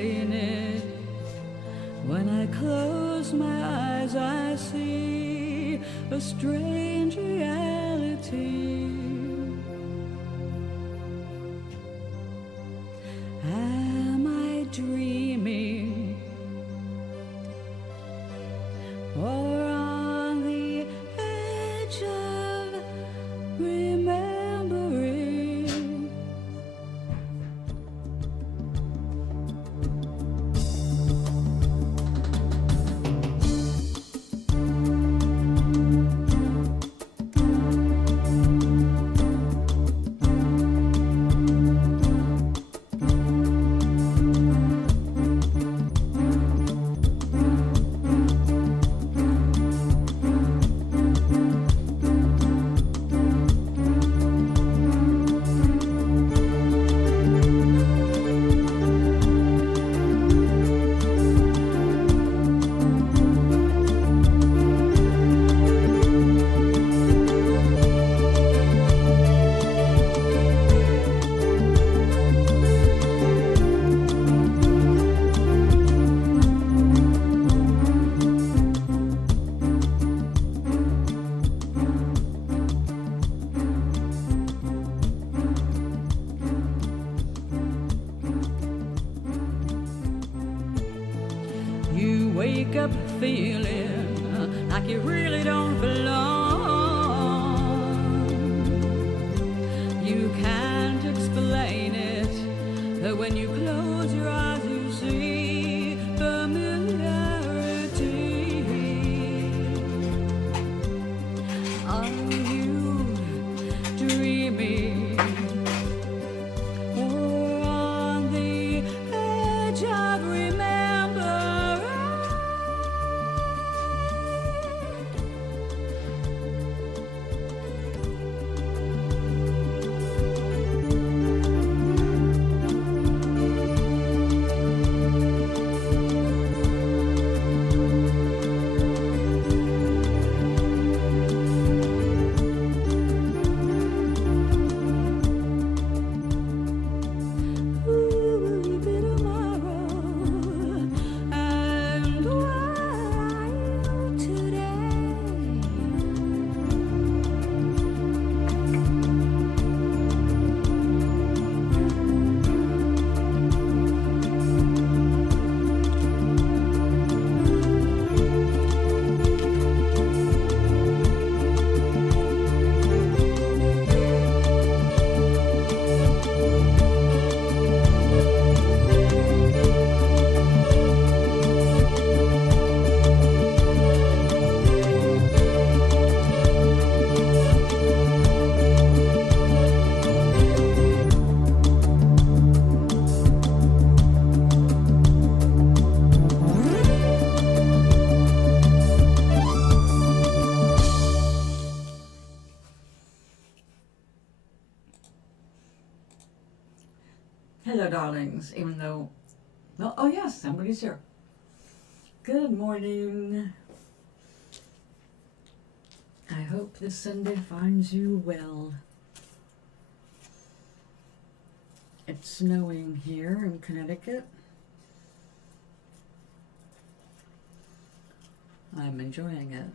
explain it. When I close my eyes, I see a strange reality. Am I dreaming, or on the edge of remembering? You wake up feeling like you really don't belong. You can't explain it, but when you close your eyes you see familiarity. Are you dreaming, or on the edge of remembering? Hello, darlings, even though, well, oh yes, somebody's here. Good morning. I hope this Sunday finds you well. It's snowing here in Connecticut. I'm enjoying it.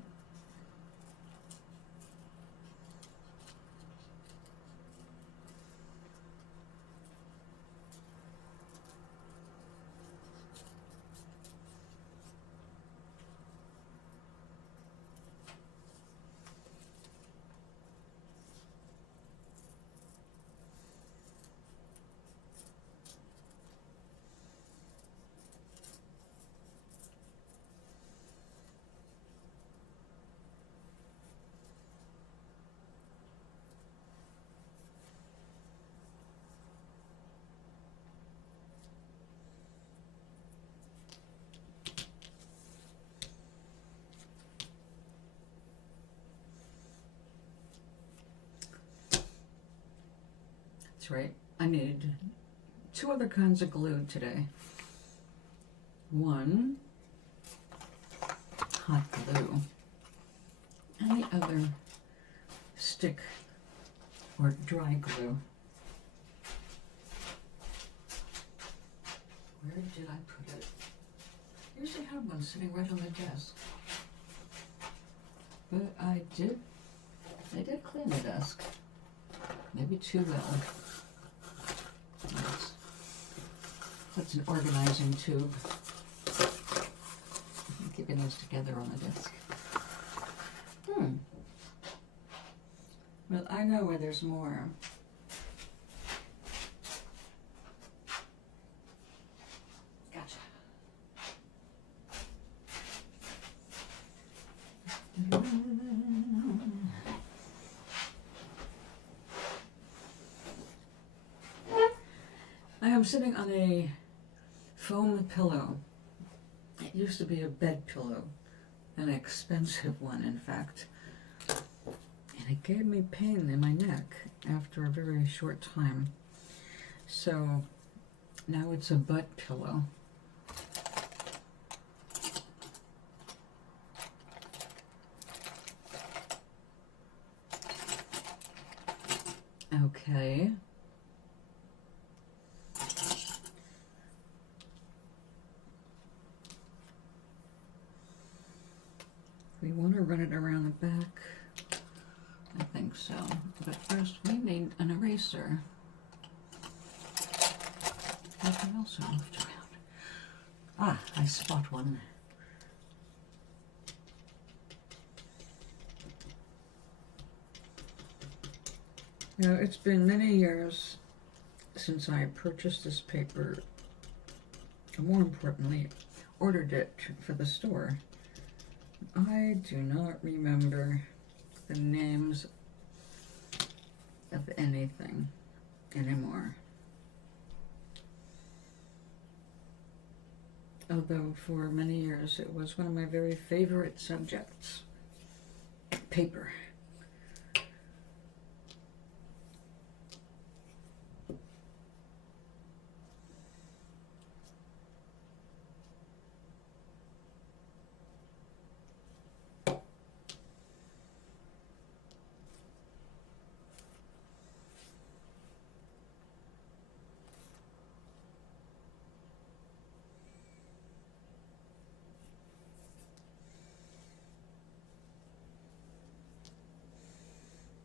That's right. I need 2 other kinds of glue today. One, hot glue, and the other, stick or dry glue. Where Where did I put it? I usually have one sitting right on the desk. But I did clean the desk. Maybe too well. That's an organizing tube. I'm keeping those together on the desk. Well, I know where there's more. Gotcha. I am sitting on a foam pillow. It used to be a bed pillow, an expensive one, in fact. And it gave me pain in my neck after a very short time. So now it's a butt pillow. Okay. We want to run it around the back. I think so. But first we need an eraser. Everything else moved around. Ah, I spot one. Now, it's been many years since I purchased this paper, and more importantly, ordered it for the store. I do not remember the names of anything anymore. Although for many years it was one of my very favorite subjects, paper.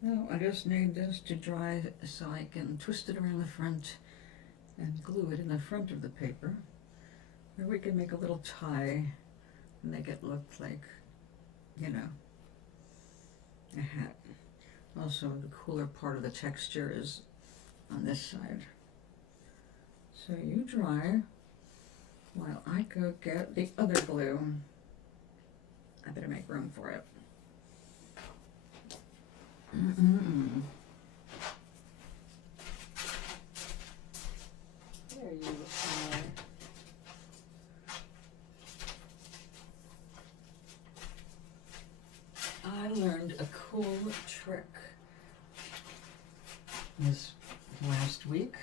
Now I just need this to dry so I can twist it around the front and glue it in the front of the paper. Or we can make a little tie and make it look like, you know, a hat. Also, the cooler part of the texture is on this side. So you dry while I go get the other glue. I better make room for it. There you are. I learned a cool trick this last week.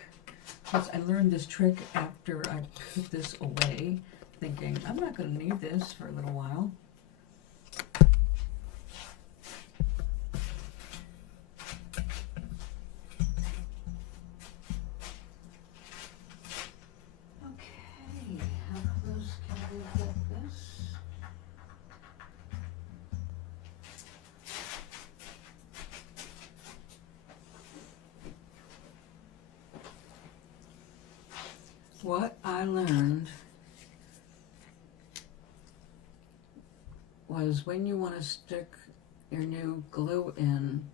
Because I learned this trick after I put this away, thinking I'm not going to need this for a little while. What I learned was when you want to stick your new glue in,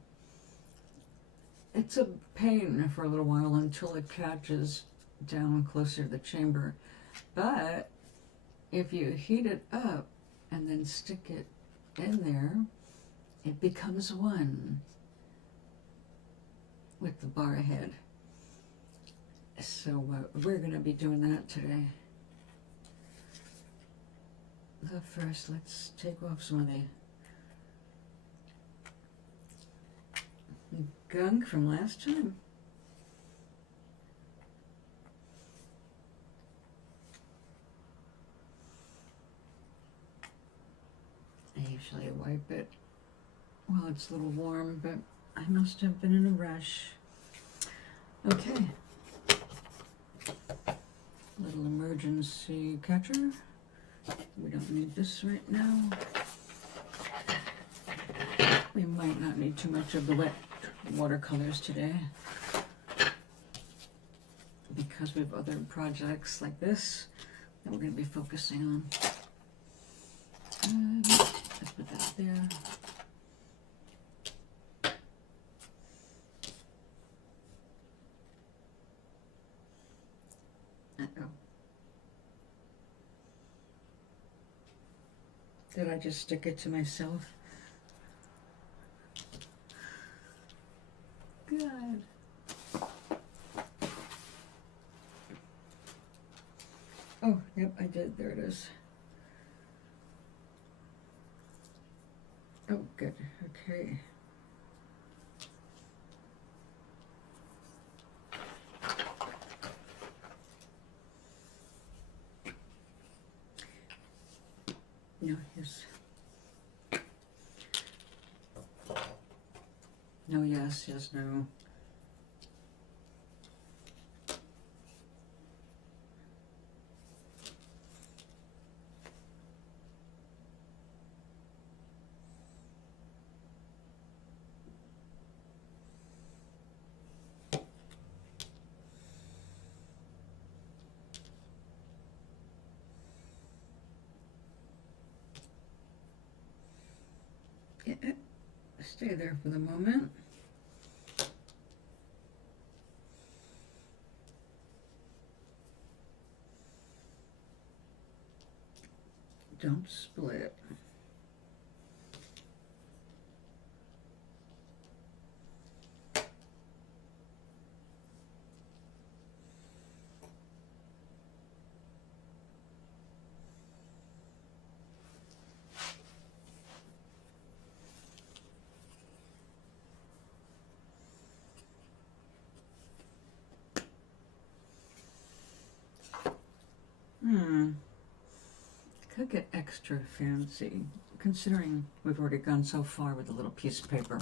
it's a pain for a little while until it catches down closer to the chamber. But if you heat it up and then stick it in there, it becomes one with the bar head. So we're going to be doing that today. But first, let's take off some of the gunk from last time. I usually wipe it while it's a little warm, but I must have been in a rush. Okay. Little emergency catcher. We don't need this right now. We might not need too much of the wet watercolors today because we have other projects like this that we're going to be focusing on. Let's put that there. Uh-oh. Did I just stick it to myself? Good. Oh, yep, I did. There it is. Oh, good. Okay. No, yes. No, yes, yes, no. Yeah, stay there for the moment. Don't split. Could get extra fancy, considering we've already gone so far with the little piece of paper.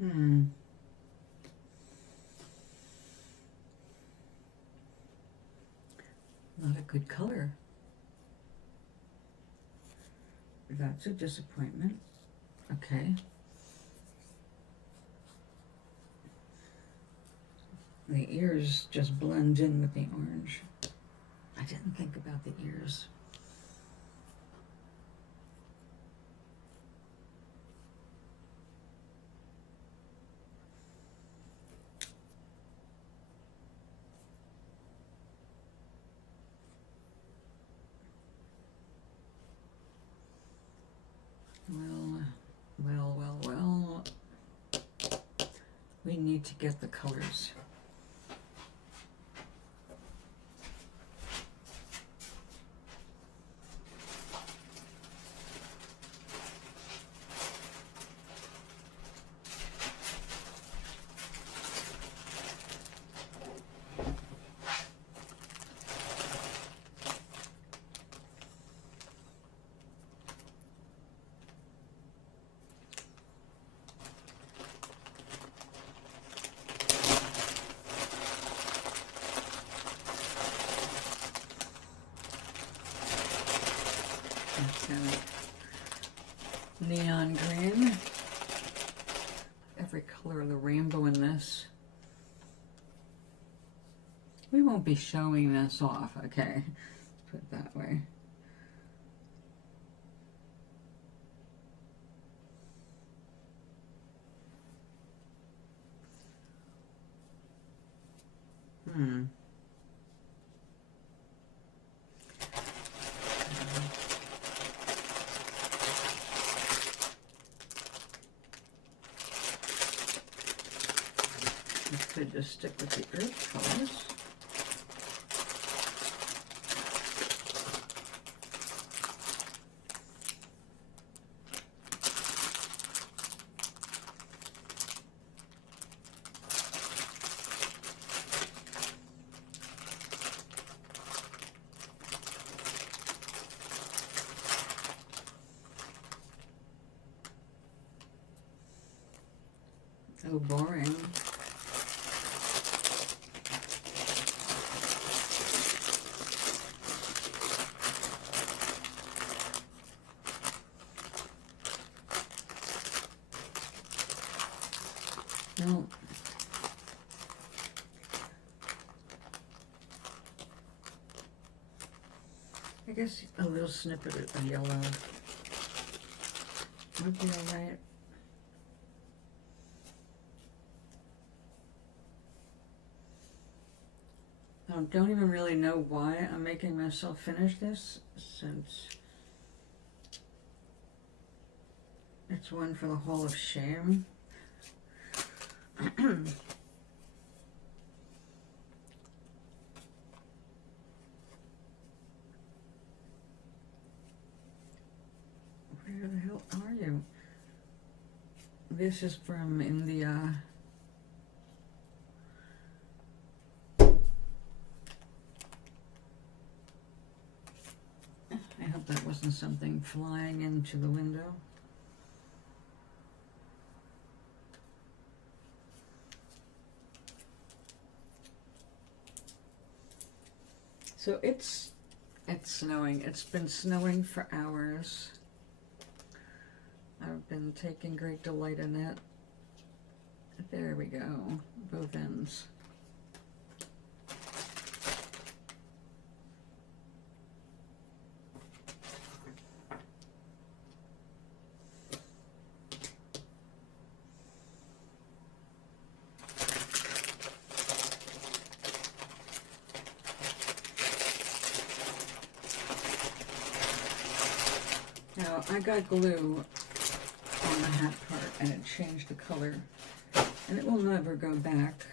Not a good color. That's a disappointment. Okay. The ears just blend in with the orange. I didn't think about the ears. Well. We need to get the colors. Neon green. Every color of the rainbow in this. We won't be showing this off, okay? Let's put it that way. Could just stick with the earth colors. Oh, boring. No. I guess a little snippet of yellow would be alright. I don't even really know why I'm making myself finish this, since it's one for the Hall of Shame. Where the hell are you? This is from India. I hope that wasn't something flying into the window. So it's snowing. It's been snowing for hours. I've been taking great delight in it. There we go, both ends. Now, I got glue on the hat part and it changed the color, and it will never go back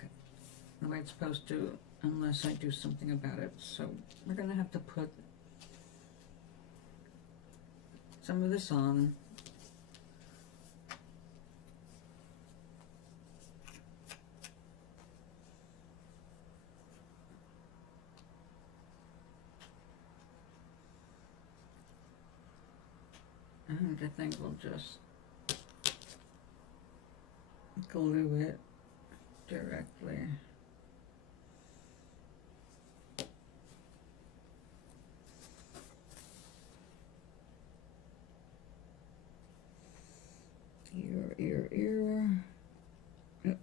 the way it's supposed to unless I do something about it. So we're gonna have to put some of this on. And I think we'll just glue it directly. Ear. Yep.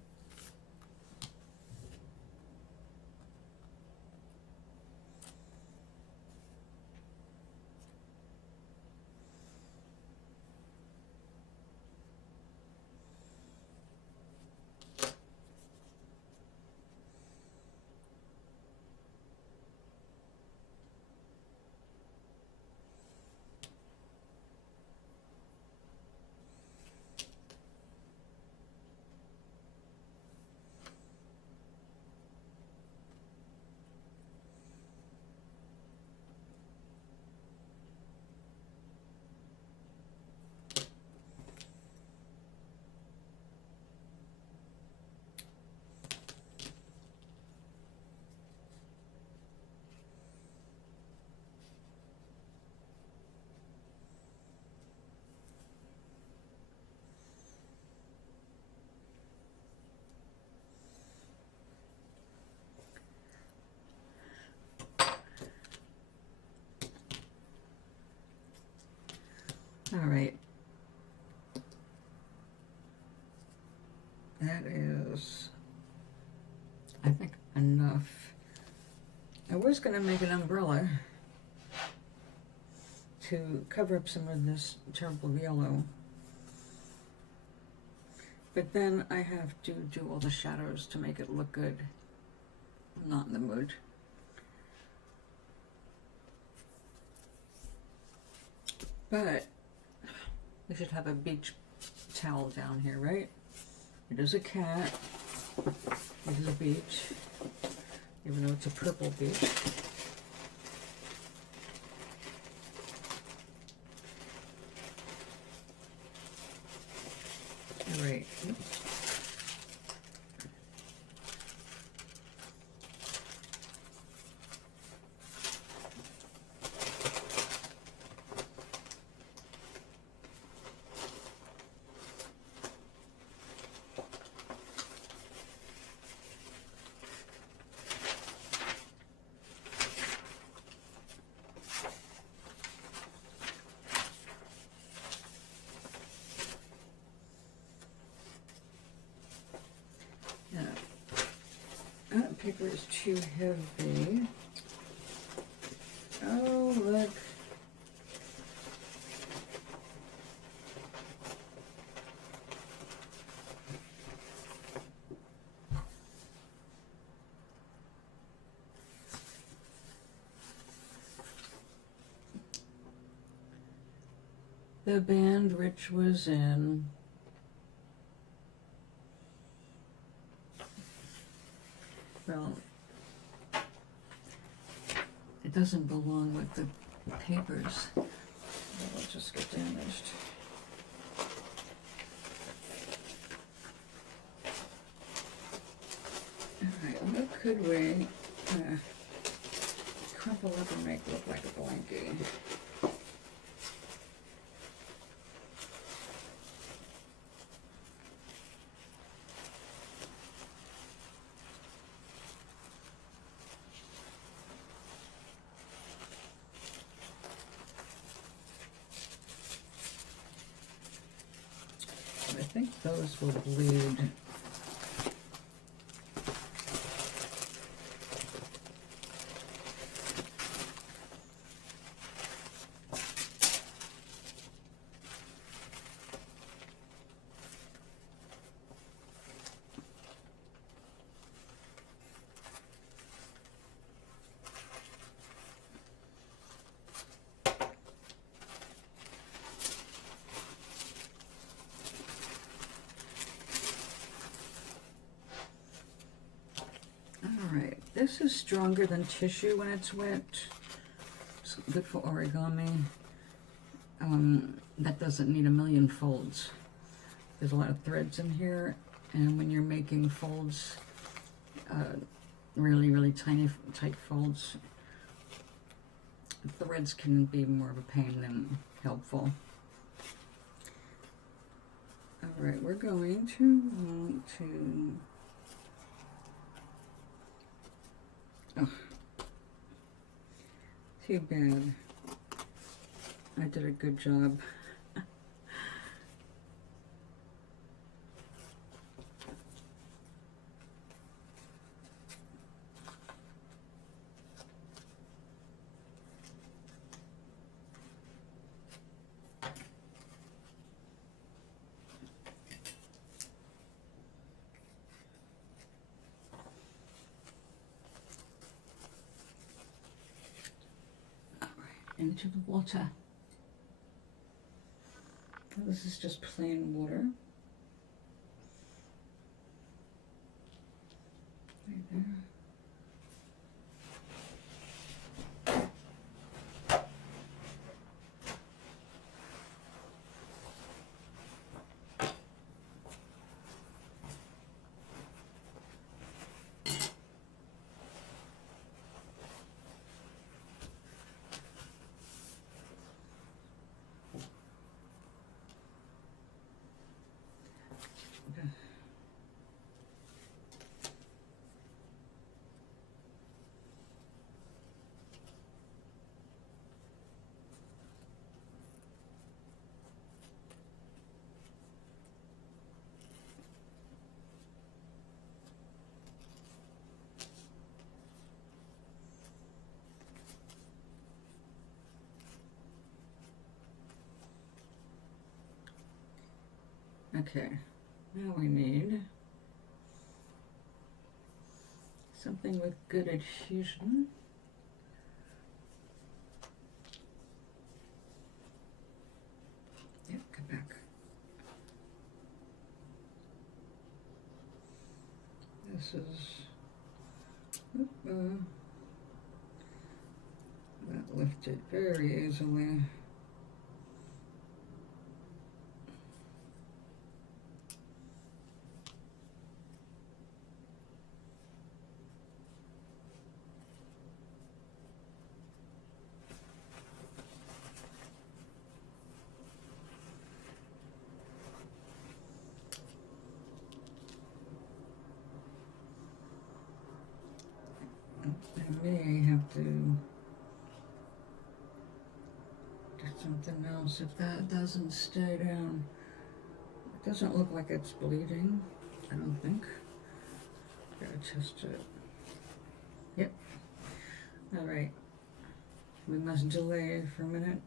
All right. That is, I think, enough. I was going to make an umbrella to cover up some of this terrible yellow, but then I have to do all the shadows to make it look good. I'm not in the mood. But we should have a beach towel down here, right? It is a cat. It is a beach, even though it's a purple beach. All right. That paper is too heavy. Oh, look. The band Rich was in. Well, it doesn't belong with the papers. It'll just get damaged. Alright, what could we crumple up and make look like a blankie? I think those will bleed. This is stronger than tissue when it's wet. It's good for origami. That doesn't need a million folds. There's a lot of threads in here, and when you're making folds, really tiny, tight folds, threads can be more of a pain than helpful. All Alright, we're going to want to... Oh, too bad. I did a good job. Into the water. This is just plain water. Right there. Okay, now we need something with good adhesion. Yep, come back. This is, that lifted very easily. I may have to do something else if that doesn't stay down. It doesn't look like it's bleeding, I don't think. Gotta test it. Yep. Alright. We must delay for a minute.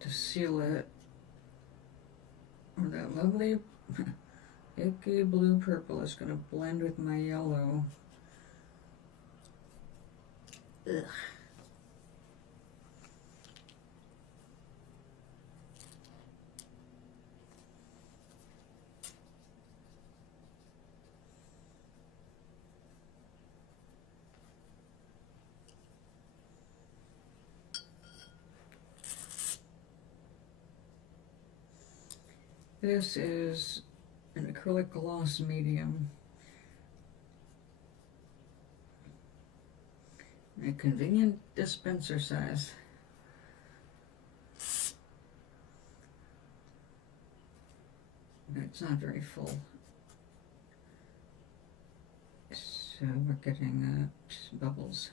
To seal it, or that lovely icky blue purple is going to blend with my yellow. Ugh. This is an acrylic gloss medium. A convenient dispenser size. It's not very full. So we're getting bubbles.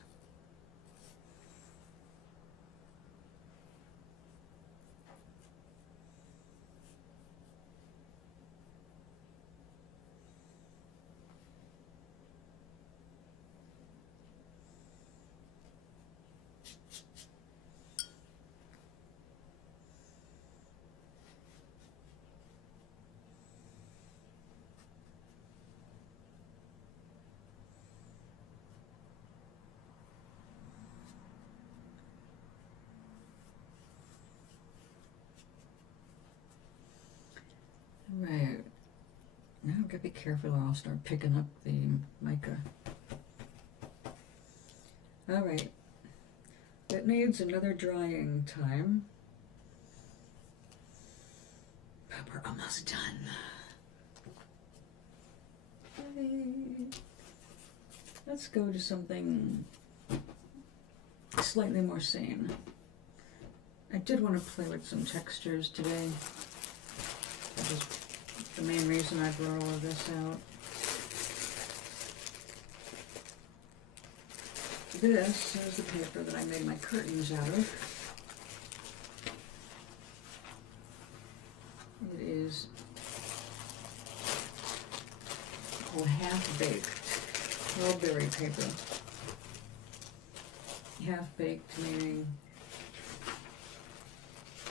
Right. Now I've got to be careful or I'll start picking up the mica. Alright. That needs another drying time. But we're almost done. Let's go to something slightly more sane. I did want to play with some textures today. That was the main reason I brought all of this out. This is the paper that I made my curtains out of. It is called half-baked mulberry paper. Half-baked meaning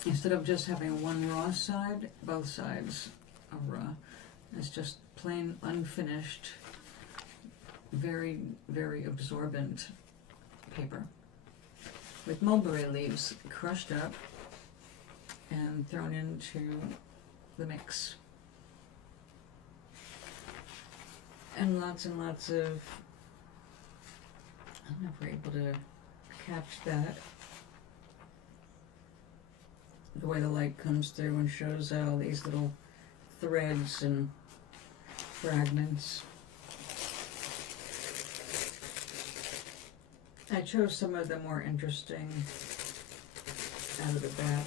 instead of just having one raw side, both sides are raw. It's just plain unfinished, very, very absorbent paper with mulberry leaves crushed up and thrown into the mix. And lots of, I don't know if we're able to catch that. The way the light comes through and shows all these little threads and fragments. I chose some of the more interesting out of the batch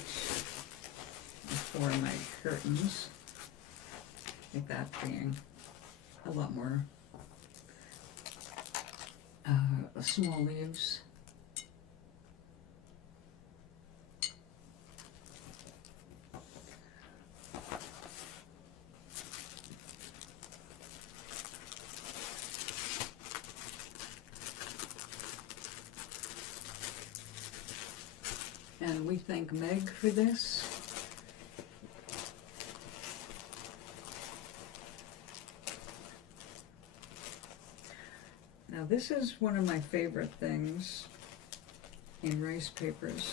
for my curtains. Like that being a lot more small leaves. And we thank Meg for this. Now this is one of my favorite things in rice papers.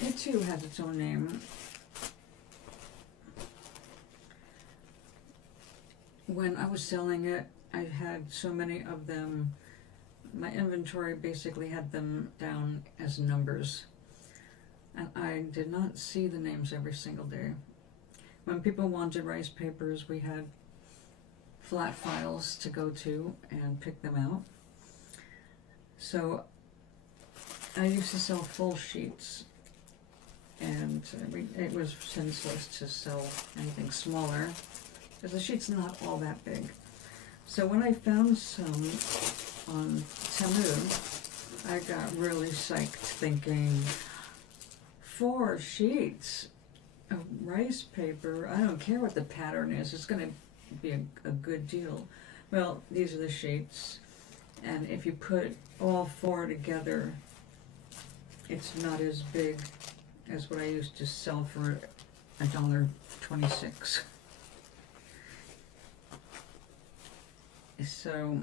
It too has its own name. When I was selling it, I had so many of them. My inventory basically had them down as numbers, and I did not see the names every single day. When people wanted rice papers, we had flat files to go to and pick them out. So I used to sell full sheets, and it was senseless to sell anything smaller because the sheet's not all that big. So when I found some on Temu, I got really psyched thinking, 4 sheets of rice paper, I don't care what the pattern is, it's going to be a good deal. Well, these are the sheets, and if you put all 4 together, it's not as big as what I used to sell for $1.26. So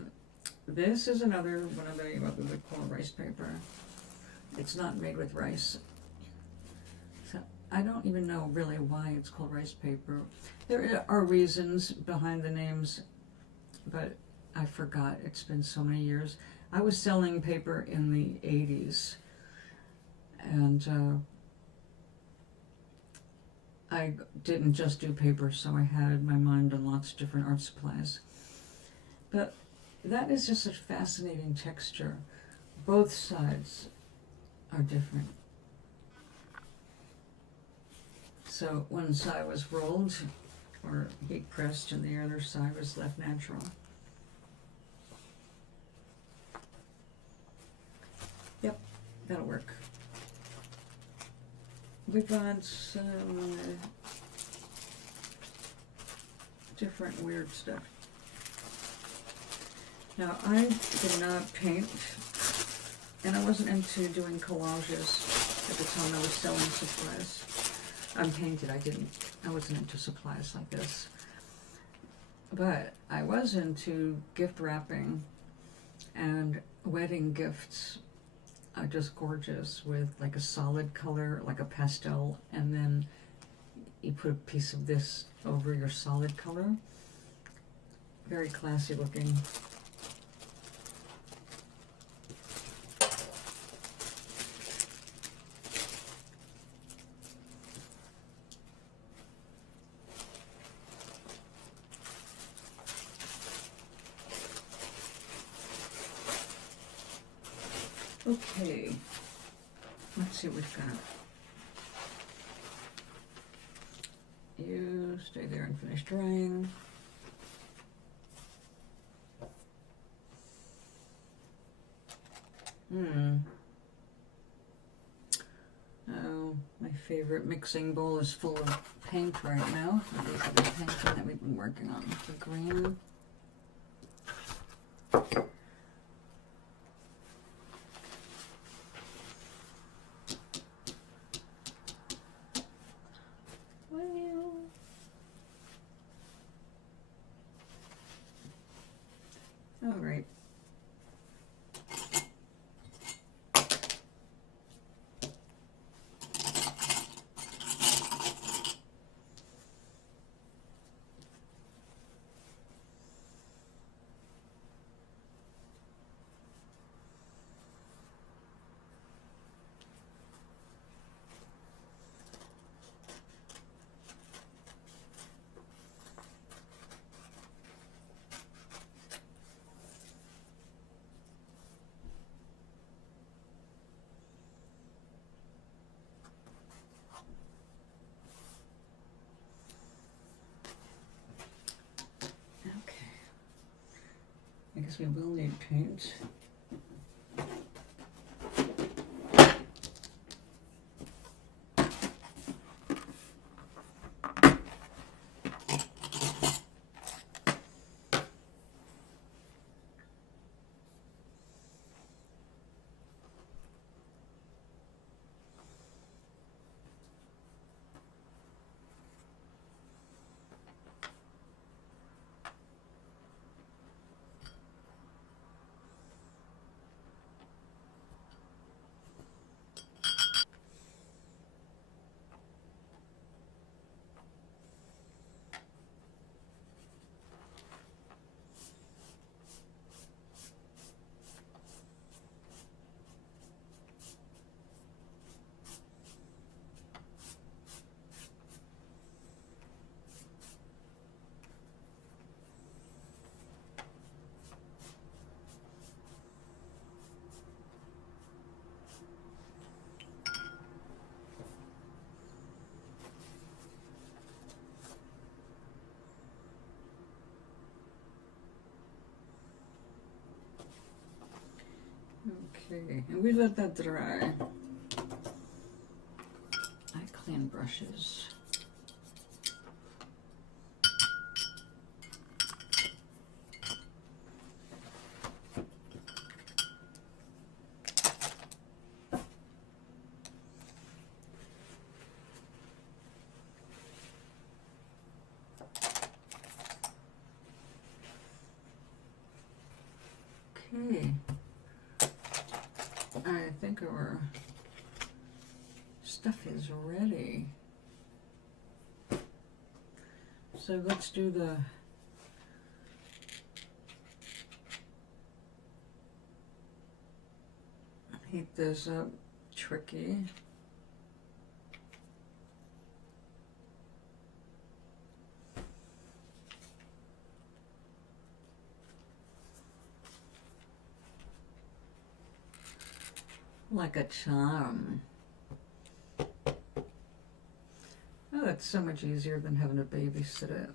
this is another one of what we would call rice paper. It's not made with rice. So I don't even know really why it's called rice paper. There are reasons behind the names, but I forgot. It's been so many years. I was selling paper in the 80s, and I didn't just do paper, so I had my mind on lots of different art supplies. But that is just a fascinating texture. Both sides are different. So one side was rolled or heat pressed and the other side was left natural. Yep, that'll work. We've got some different weird stuff. Now, I did not paint, and I wasn't into doing collages at the time I was selling supplies. I painted, I wasn't into supplies like this. But I was into gift wrapping, and wedding gifts are just gorgeous with like a solid color, like a pastel, and then you put a piece of this over your solid color. Very classy looking. Okay, let's see what we've got. You stay there and finish drying. Oh, my favorite mixing bowl is full of paint right now. These are the painting that we've been working on. The green. All right. I guess we will need paint. Okay, and we let that dry. I clean brushes. Okay. I think our stuff is ready. So let's do the heat this up. Tricky. Like a charm. Oh, that's so much easier than having to babysit it.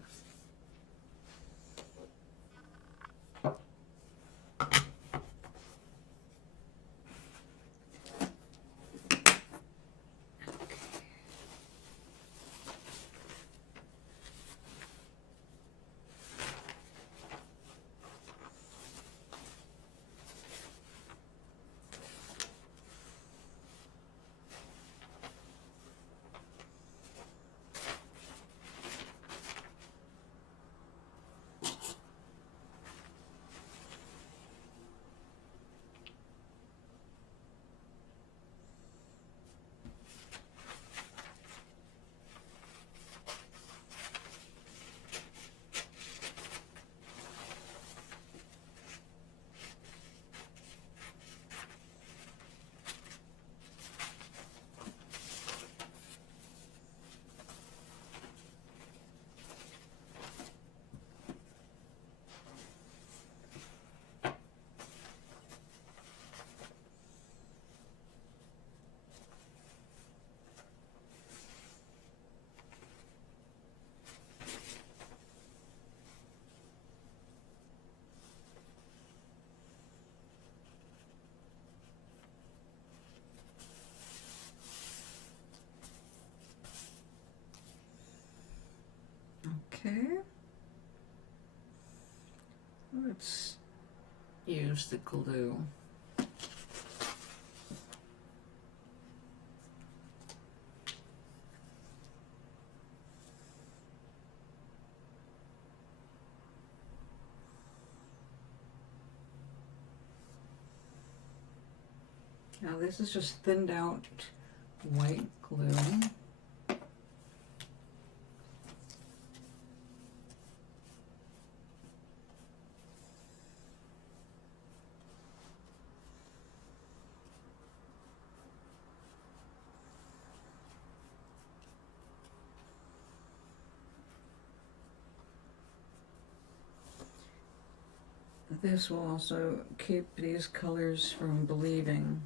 let's use the glue. Now this is just thinned out white glue. This will also keep these colors from bleeding.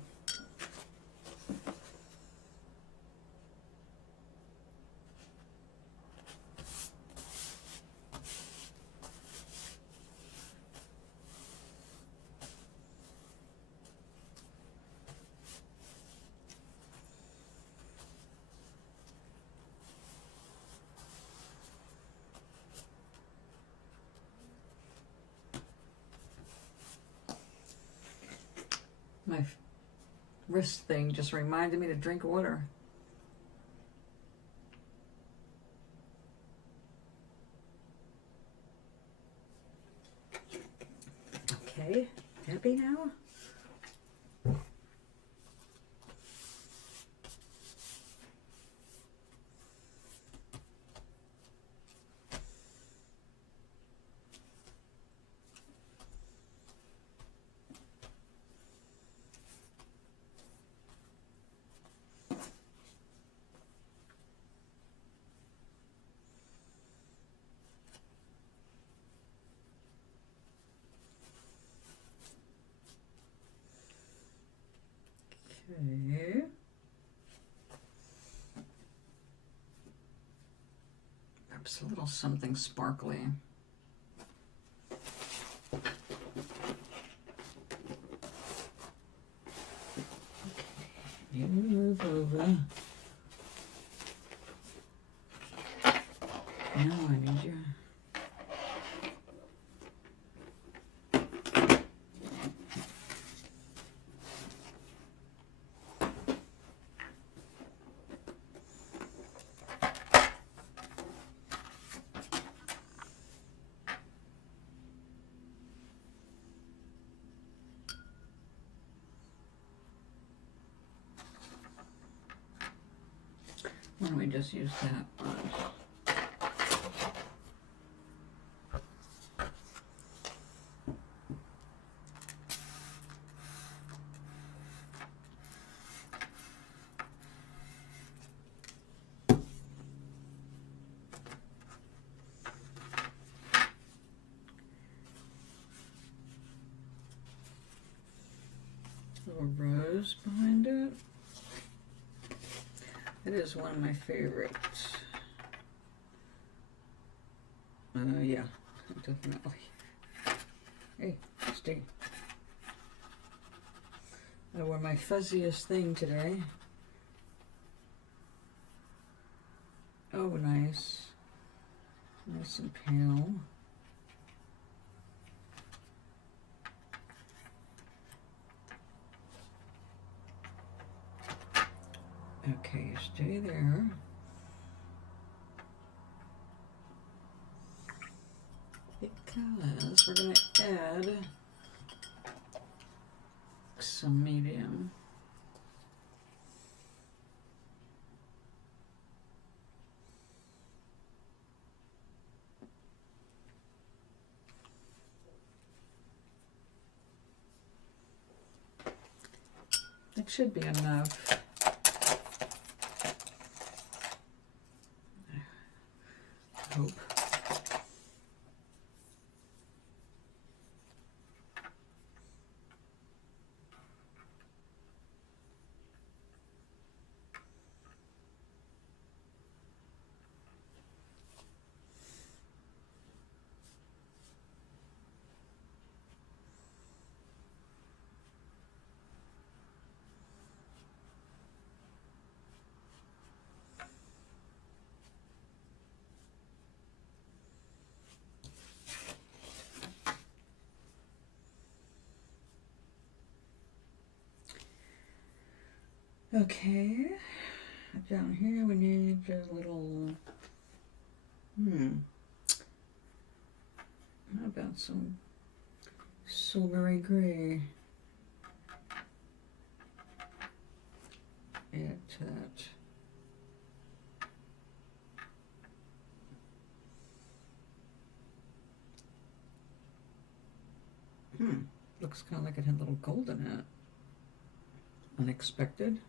My wrist thing just reminded me to drink water. Okay, happy now? Okay. Perhaps a little something sparkly. Okay, you move over. Now I need you. Why don't we just use that one? Little rose behind it. It is one of my favorites. Yeah, definitely. Hey, stay. I wore my fuzziest thing today. Oh, nice. Nice and pale. Okay, you stay there. Because we're going to add some medium. It should be enough. Hope. Okay, down here we need a little, how about some silvery gray? Add to that. Looks kind of like it had a little gold in it. Unexpected.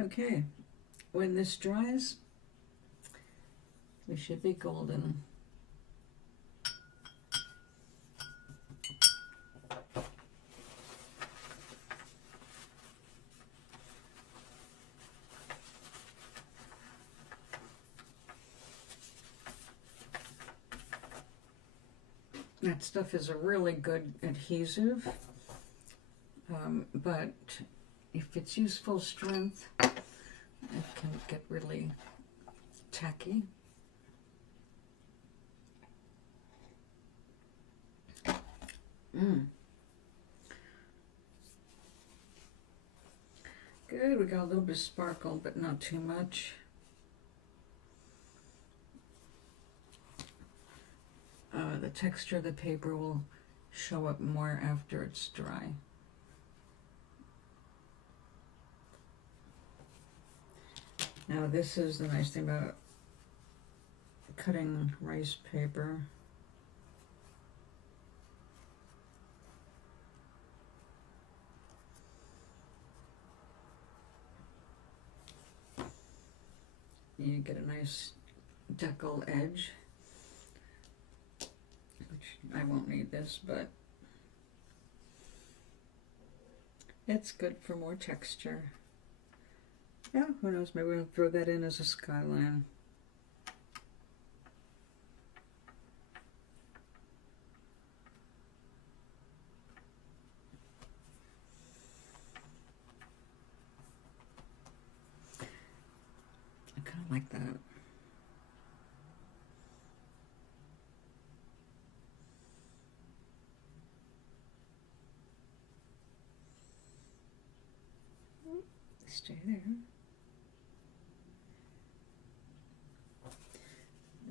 Okay, when this dries, we should be golden. That stuff is a really good adhesive, but if it's used full strength, it can get really tacky. Good, we got a little bit of sparkle, but not too much. The texture of the paper will show up more after it's dry. Now this is the nice thing about cutting rice paper. You get a nice decal edge, which I won't need this, but it's good for more texture. Yeah, who knows, maybe we'll throw that in as a skyline. I kind of like that. Stay there.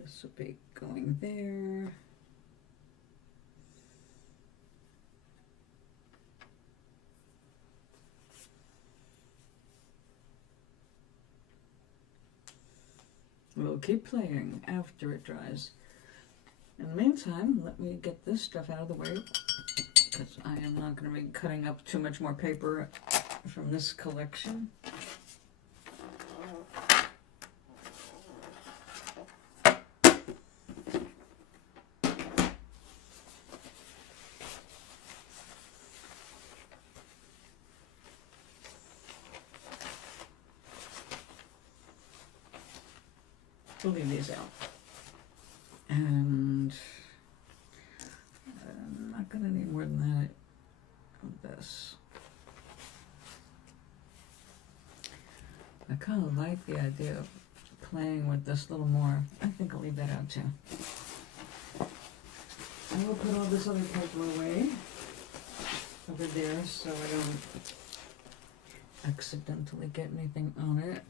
This will be going there. We'll keep playing after it dries. In the meantime, let me get this stuff out of the way, because I am not going to be cutting up too much more paper from this collection. We'll leave these out. And I'm not going to need more than that of this. I kind of like the idea of playing with this a little more. I think I'll leave that out too. I will put all this other paper away over there so I don't accidentally get anything on it.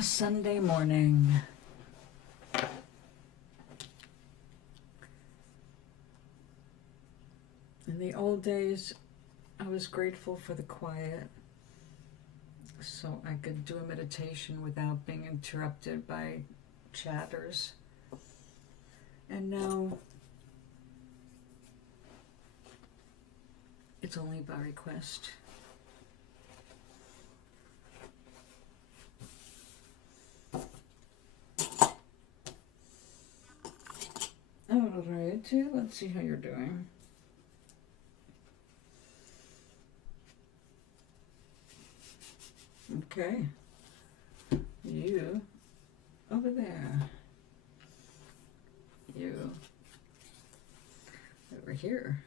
Sunday morning. In the old days, I was grateful for the quiet so I could do a meditation without being interrupted by chatters. And now it's only by request. All right, let's see how you're doing. Okay, you over there, you over here.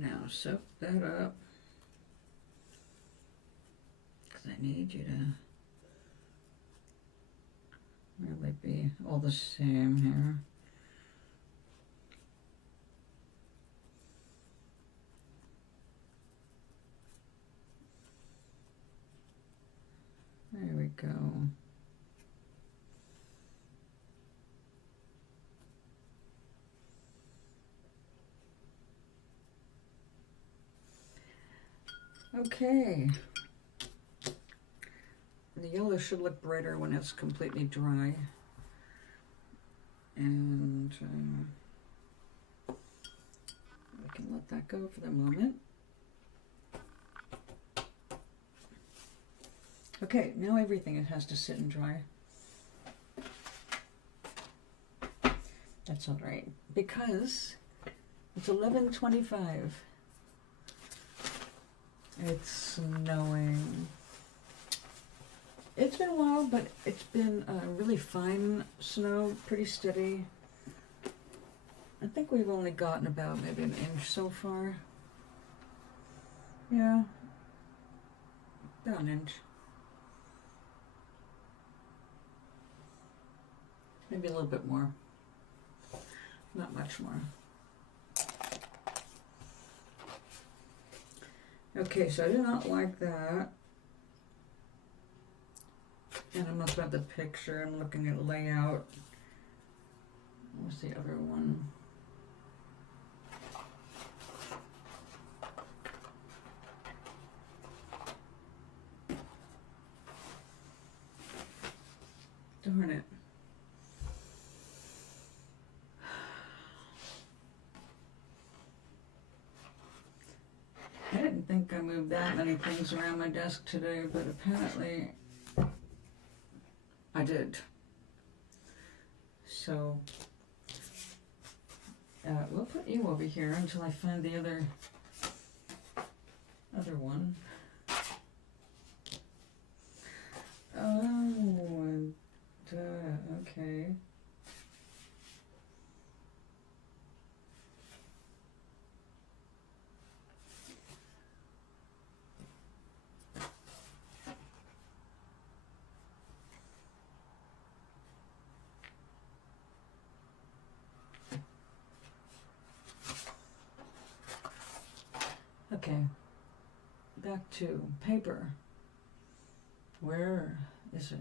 Now soak that up, because I need you to really be all the same here. There we go. Okay, the yellow should look brighter when it's completely dry, and we can let that go for the moment. Okay, now everything has to sit and dry. That's all right, because it's 11:25. It's snowing. It's been a while, but it's been really fine snow, pretty steady. I think we've only gotten about maybe an inch so far. Yeah, about an inch. Maybe a little bit more. Not much more. Okay, so I do not like that. And I'm not about the picture, I'm looking at layout. What's the other one? Darn it. I didn't think I moved that many things around my desk today, but apparently I did. So we'll put you over here until I find the other one. Oh, okay. Okay, back to paper. Where is it?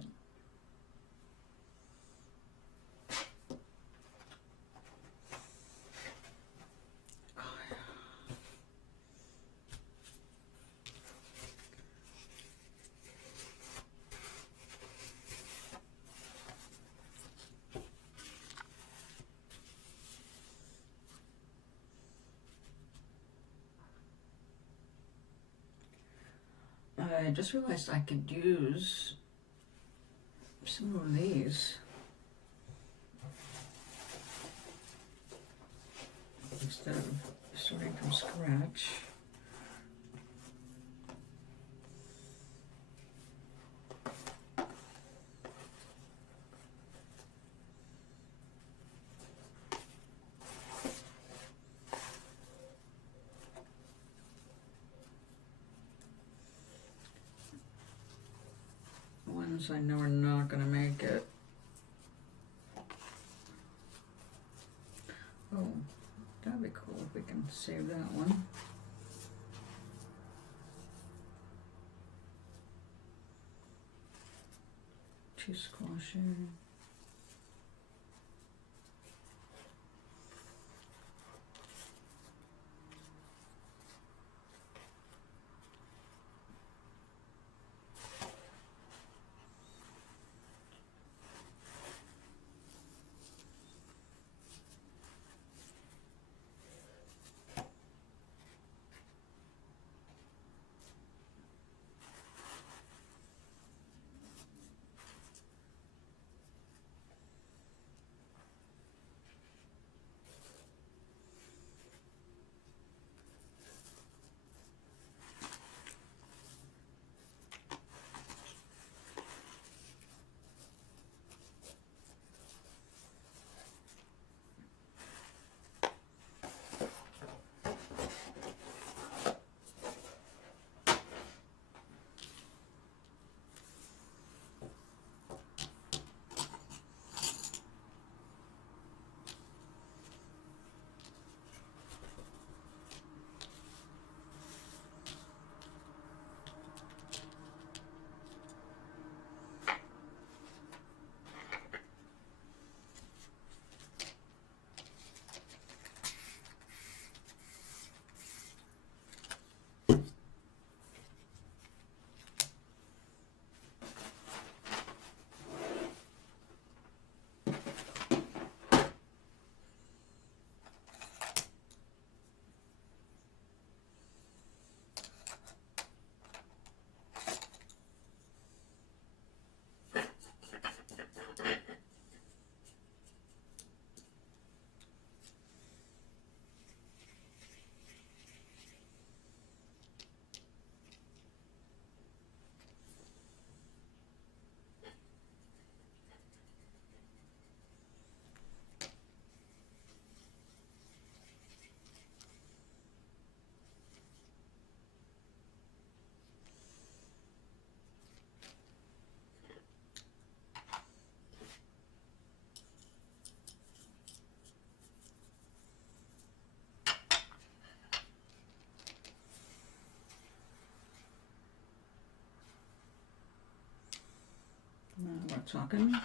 I just realized I could use some of these instead of starting from scratch. ones I know are not going to make it. Oh, that'd be cool if we can save that one. Two squashing. We're talking.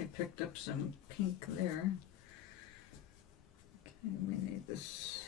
I picked up some pink there. Okay, we need this.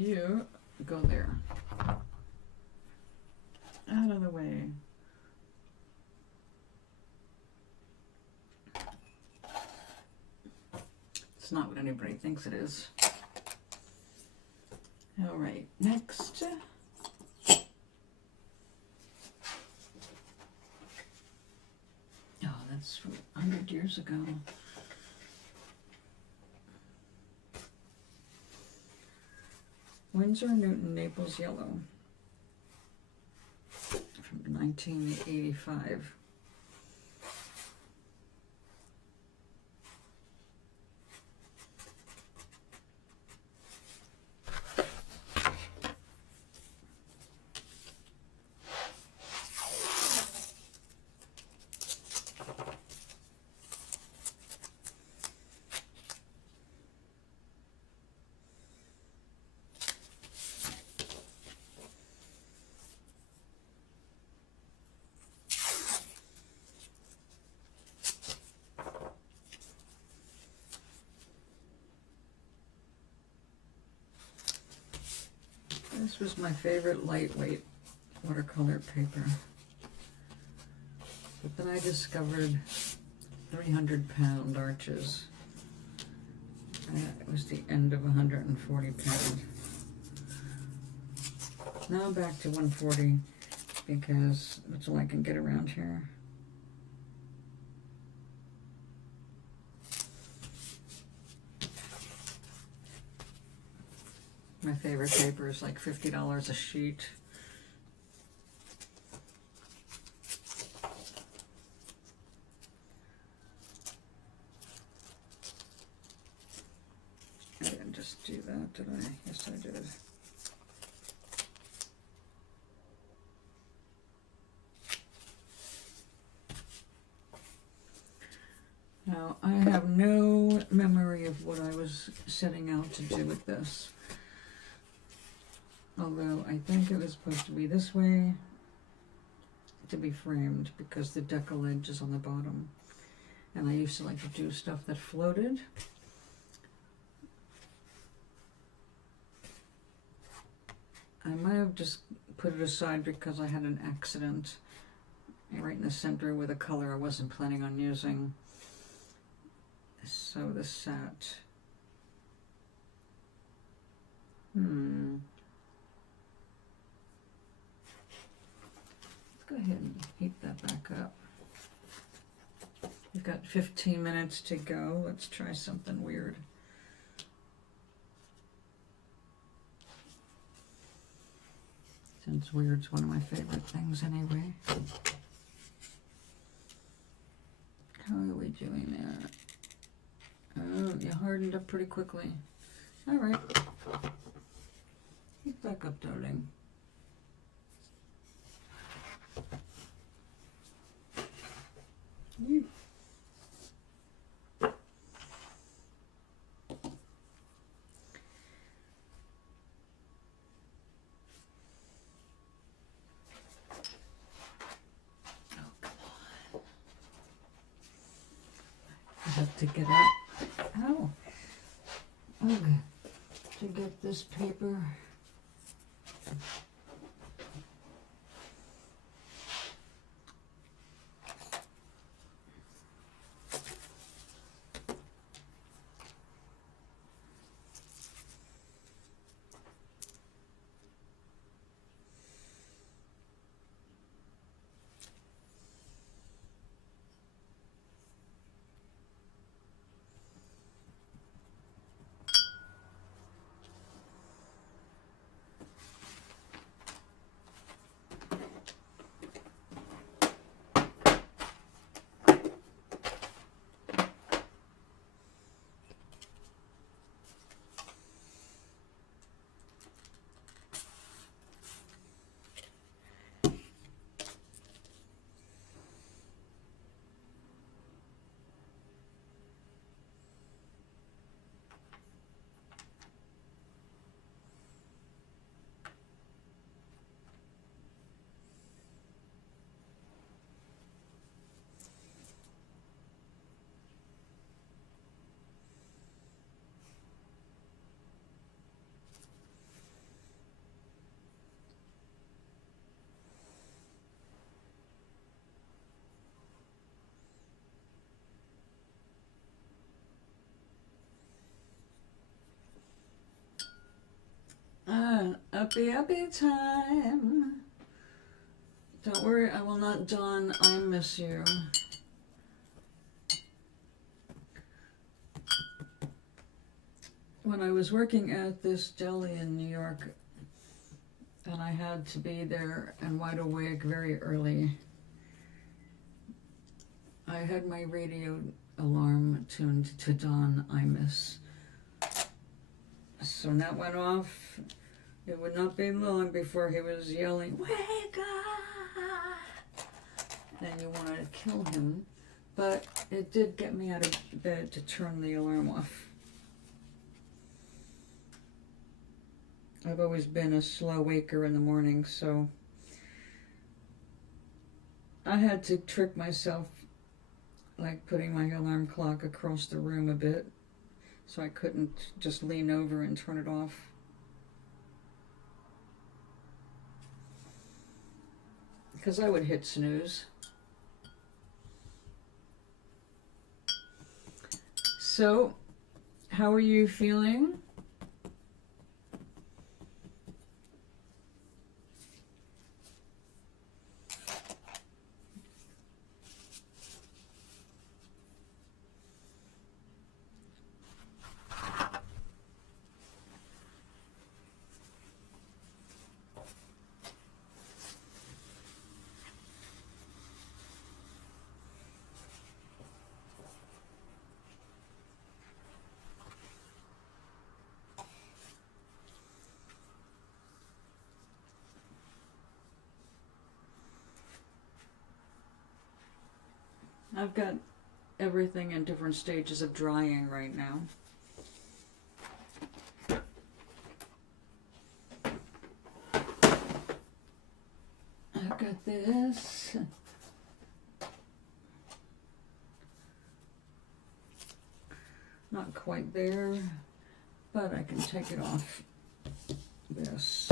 you go there. Out of the way. It's not what anybody thinks it is. All right, next. Oh, that's from 100 years ago. Winsor Newton Naples Yellow from 1985. This was my favorite lightweight watercolor paper. But then I discovered 300-pound arches. It was the end of 140 pound. Now I'm back to 140 because that's all I can get around here. My favorite paper is like $50 a sheet. I didn't just do that, did I? Yes, I did. Now, I have no memory of what I was setting out to do with this. Although I think it was supposed to be this way to be framed because the decal edge is on the bottom. And I used to like to do stuff that floated. I might have just put it aside because I had an accident right in the center with a color I wasn't planning on using. So this sat. Go ahead and heat that back up. We've got 15 minutes to go. Let's try something weird. Since weird's one of my favorite things anyway. How are we doing there? Oh, you hardened up pretty quickly. All right. Heat back up, darling. To get up. Ow. Okay. To get this paper. Happy, happy time. Don't worry, I will not dawn. I miss you. When I was working at this deli in New York, and I had to be there and wide awake very early, I had my radio alarm tuned to Dawn Imus. So when that went off, it would not be long before he was yelling, "Wake up!" And you wanted to kill him. But it did get me out of bed to turn the alarm off. I've always been a slow waker in the morning, so I had to trick myself, like putting my alarm clock across the room a bit so I couldn't just lean over and turn it off. Because I would hit snooze. So, how are you feeling? I've got everything in different stages of drying right now. I've got this. Not quite there, but I can take it off. This.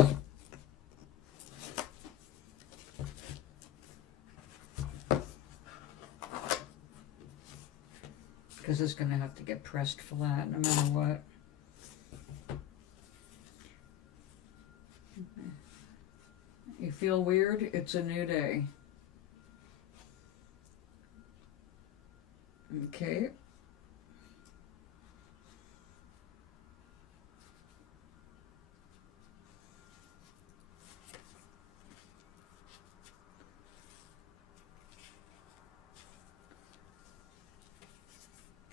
Because it's going to have to get pressed flat no matter what. You feel weird? It's a new day. Okay.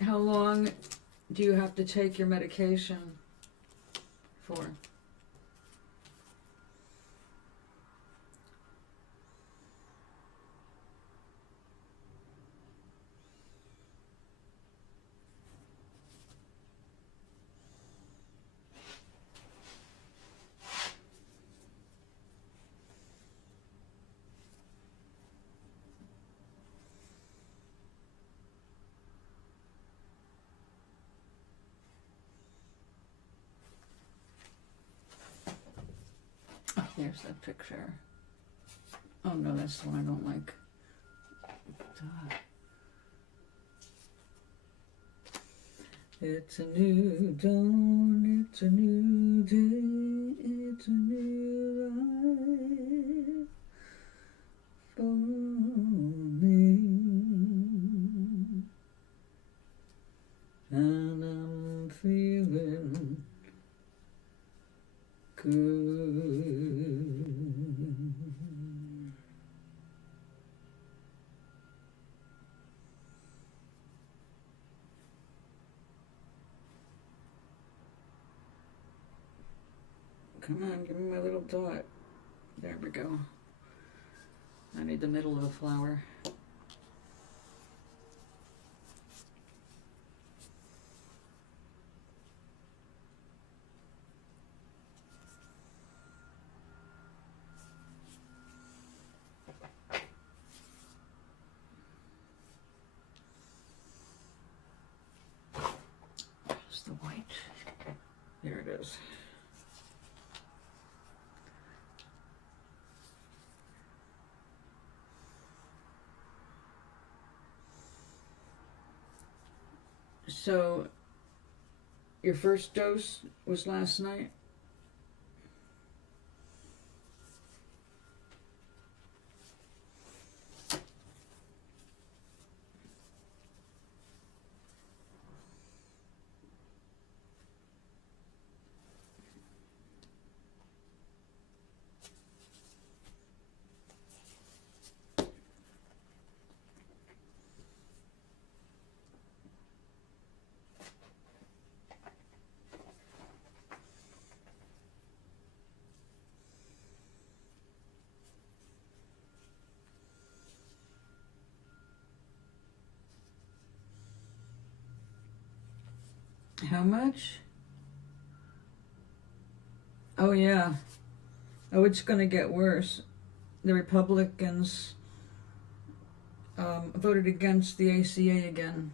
How long do you have to take your medication for? There's that picture. Oh no, that's the one I don't like. It's a new dawn, it's a new day, it's a new life for me. And I'm feeling good. Come on, give me my little dot. There we go. I need the middle of the flower. There's the white. There it is. So, your first dose was last night? How much? Oh, yeah. Oh, it's going to get worse. The Republicans voted against the ACA again.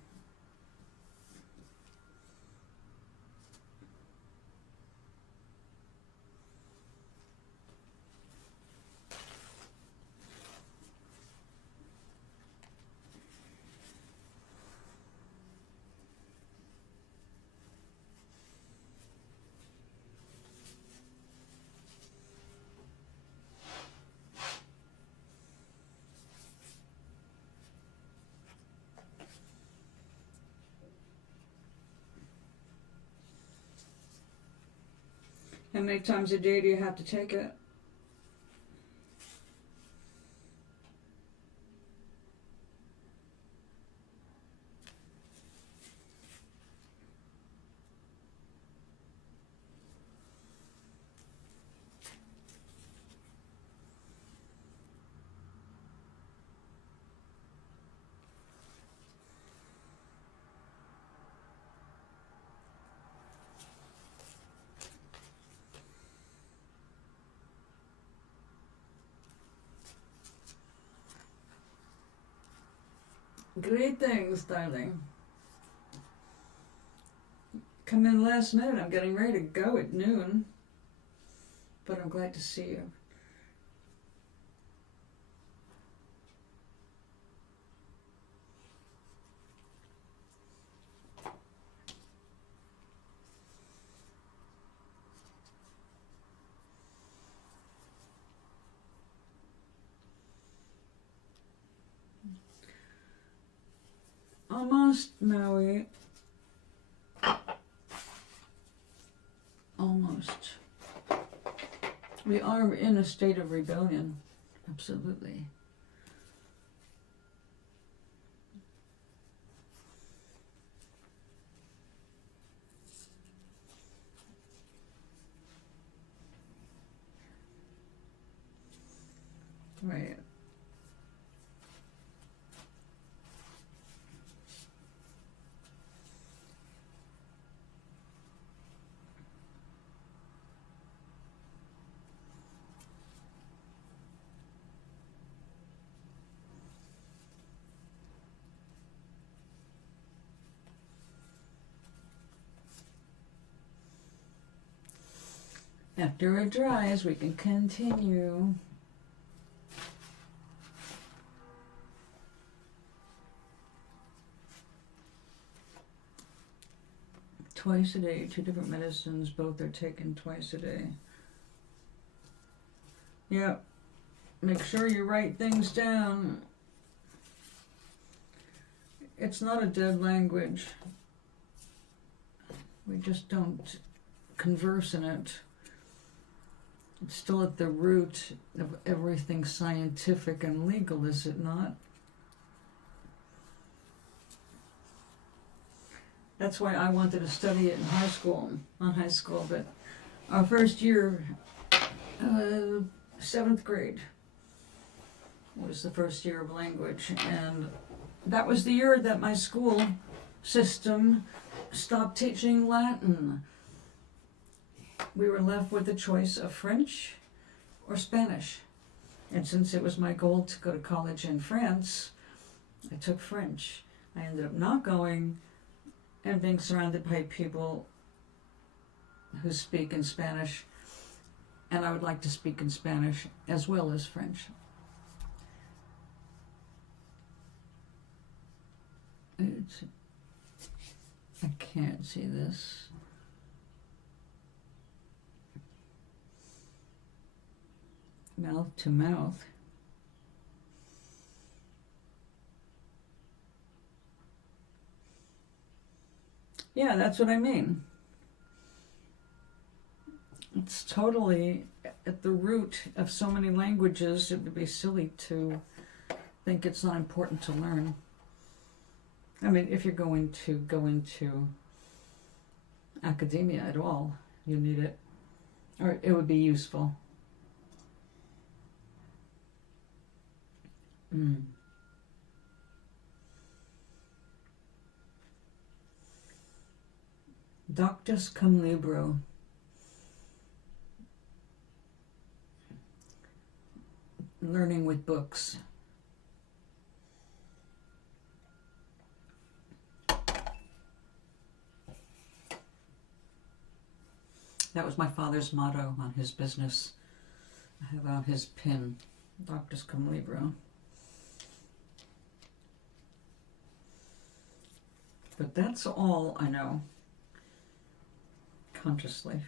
How many times a day do you have to take it? Greetings, darling. Come in last minute. I'm getting ready to go at noon, but I'm glad to see you. Almost, Maui. Almost. We are in a state of rebellion. Absolutely. Right. After it dries, we can continue. Twice a day, 2 different medicines, both are taken twice a day. Yep. Make sure you write things down. It's not a dead language. We just don't converse in it. It's still at the root of everything scientific and legal, is it not? That's why I wanted to study it in high school, not high school, but our first year, 7th grade was the first year of language, and that was the year that my school system stopped teaching Latin. We were left with the choice of French or Spanish, and since it was my goal to go to college in France, I took French. I ended up not going and being surrounded by people who speak in Spanish, and I would like to speak in Spanish as well as French. I can't see this. Mouth to mouth. Yeah, that's what I mean. It's totally at the root of so many languages. It would be silly to think it's not important to learn. I mean, if you're going to go into academia at all, you need it, or it would be useful. Doctus cum libro. Learning with books. That was my father's motto on his business. I have on his pin, Doctus cum libro. But that's all I know consciously.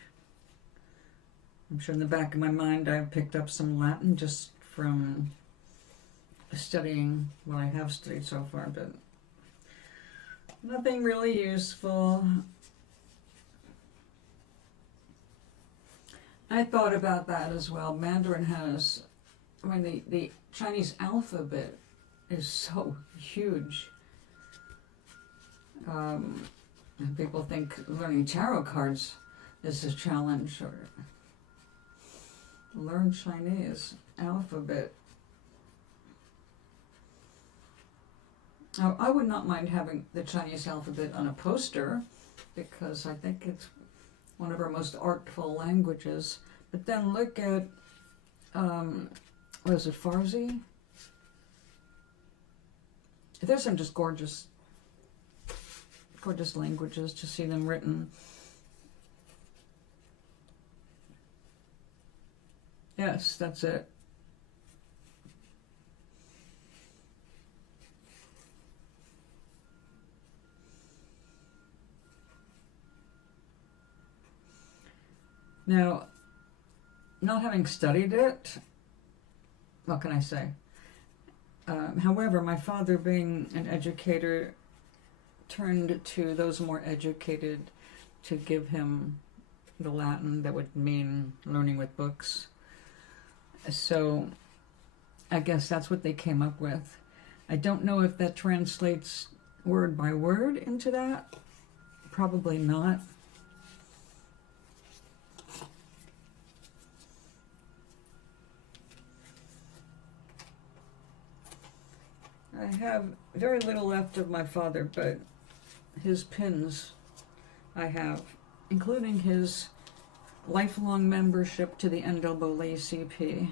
I'm sure in the back of my mind I've picked up some Latin just from studying what I have studied so far, but nothing really useful. I thought about that as well. Mandarin has, I mean, the Chinese alphabet is so huge. And people think learning tarot cards is a challenge, or learn Chinese alphabet. Now, I would not mind having the Chinese alphabet on a poster because I think it's one of our most artful languages. But then look at, what is it, Farsi? There's some just gorgeous languages to see them written. Yes, that's it. Now, not having studied it, what can I say? However, my father, being an educator, turned to those more educated to give him the Latin that would mean learning with books. So I guess that's what they came up with. I don't know if that translates word by word into that. Probably not. I have very little left of my father, but his pins I have, including his lifelong membership to the NAACP.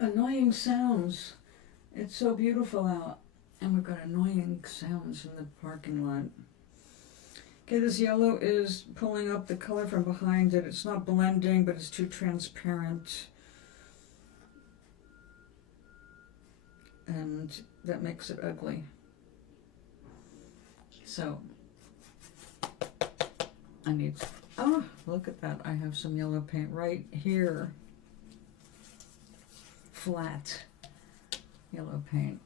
Annoying sounds. It's so beautiful out, and we've got annoying sounds in the parking lot. Okay, this yellow is pulling up the color from behind it. It's not blending, but it's too transparent. And that makes it ugly. So, I need, oh, look at that. I have some yellow paint right here. Flat yellow paint.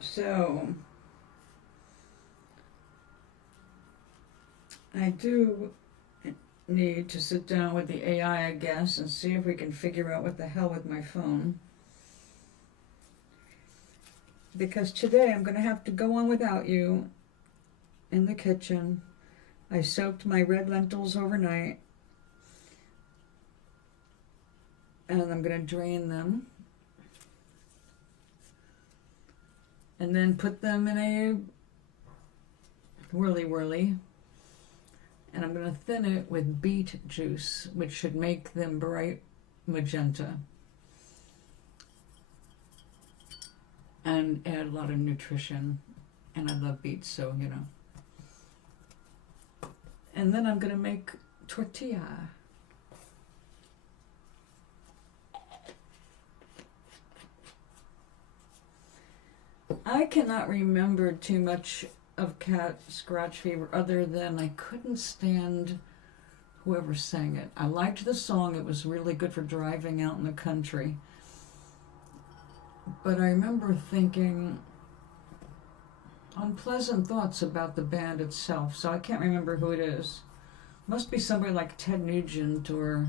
So I do need to sit down with the AI, I guess, and see if we can figure out what the hell with my phone. Because today I'm going to have to go on without you in the kitchen. I soaked my red lentils overnight, and I'm going to drain them and then put them in a whirly, and I'm going to thin it with beet juice, which should make them bright magenta and add a lot of nutrition, and I love beets, so you know. And then I'm going to make tortilla. I cannot remember too much of cat scratch fever other than I couldn't stand whoever sang it. I liked the song. It was really good for driving out in the country. But I remember thinking unpleasant thoughts about the band itself, so I can't remember who it is. Must be somebody like Ted Nugent or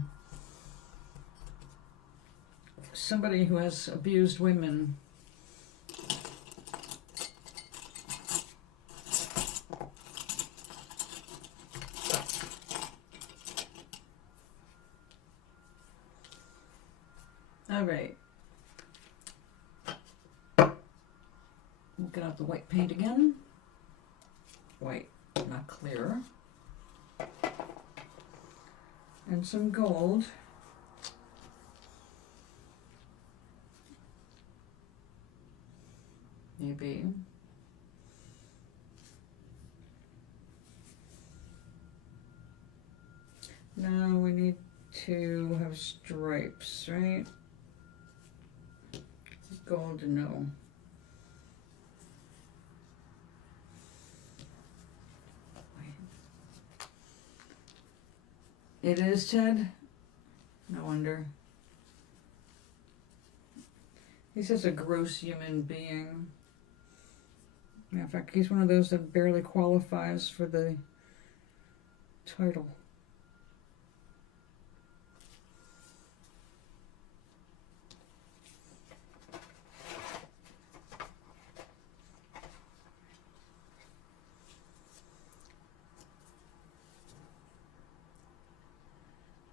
somebody who has abused women. All right. We'll get out the white paint again. White, not clear. And some gold. Maybe. Now we need to have stripes, right? Gold, no. It is Ted? No wonder. He's just a gross human being. In fact, he's one of those that barely qualifies for the title.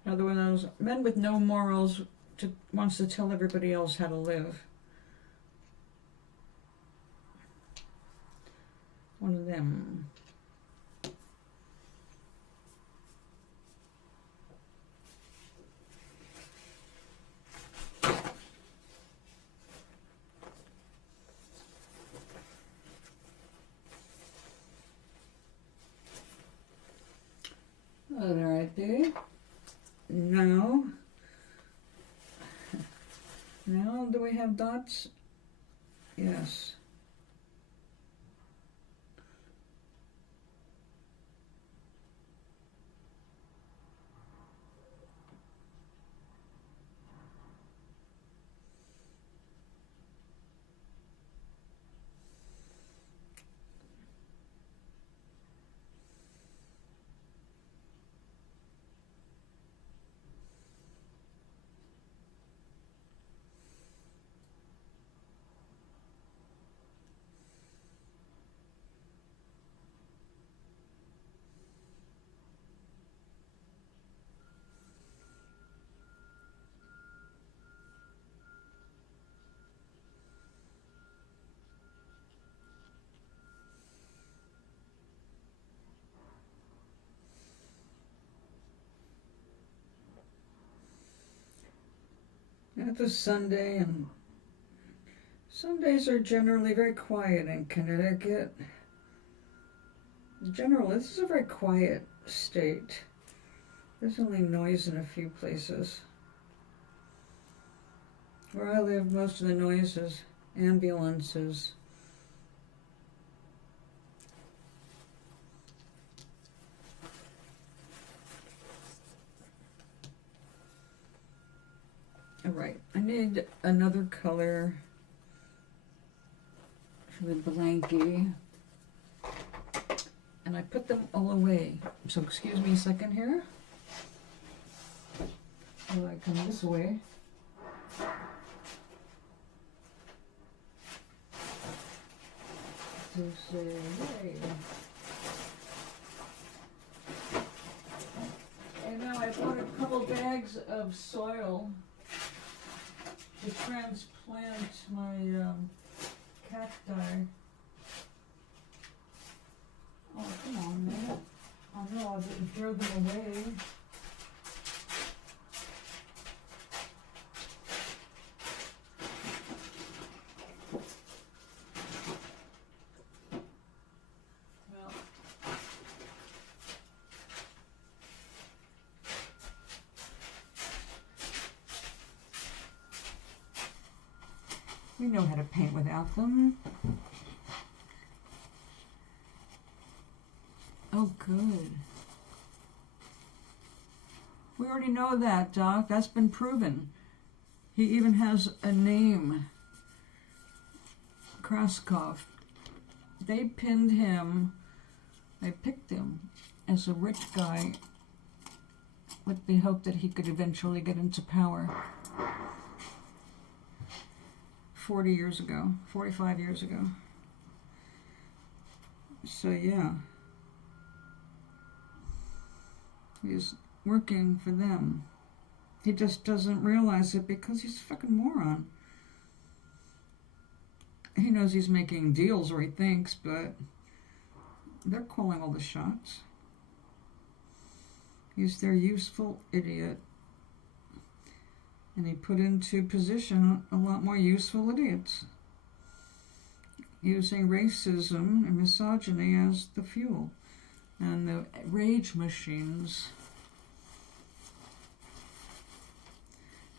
Another one of those men with no morals wants to tell everybody else how to live. One of them. All right there. Now do we have dots? Yes. It's a Sunday, and Sundays are generally very quiet in Connecticut. Generally, this is a very quiet state. There's only noise in a few places. Where I live, most of the noise is ambulances. All right, I need another color for the blankie. And I put them all away. So excuse me a second here. While I come this way. To say, hey. And now I bought a couple bags of soil to transplant my cacti. Oh, come on, man. I know I didn't throw them away. Well, we know how to paint without them. Oh, good. We already know that, Doc. That's been proven. He even has a name. Kraskov. They pinned him, they picked him as a rich guy with the hope that he could eventually get into power. 40 years ago, 45 years ago. So, yeah. He's working for them. He just doesn't realize it because he's a fucking moron. He knows he's making deals, or he thinks, but they're calling all the shots. He's their useful idiot. And he put into position a lot more useful idiots, using racism and misogyny as the fuel. And the rage machines.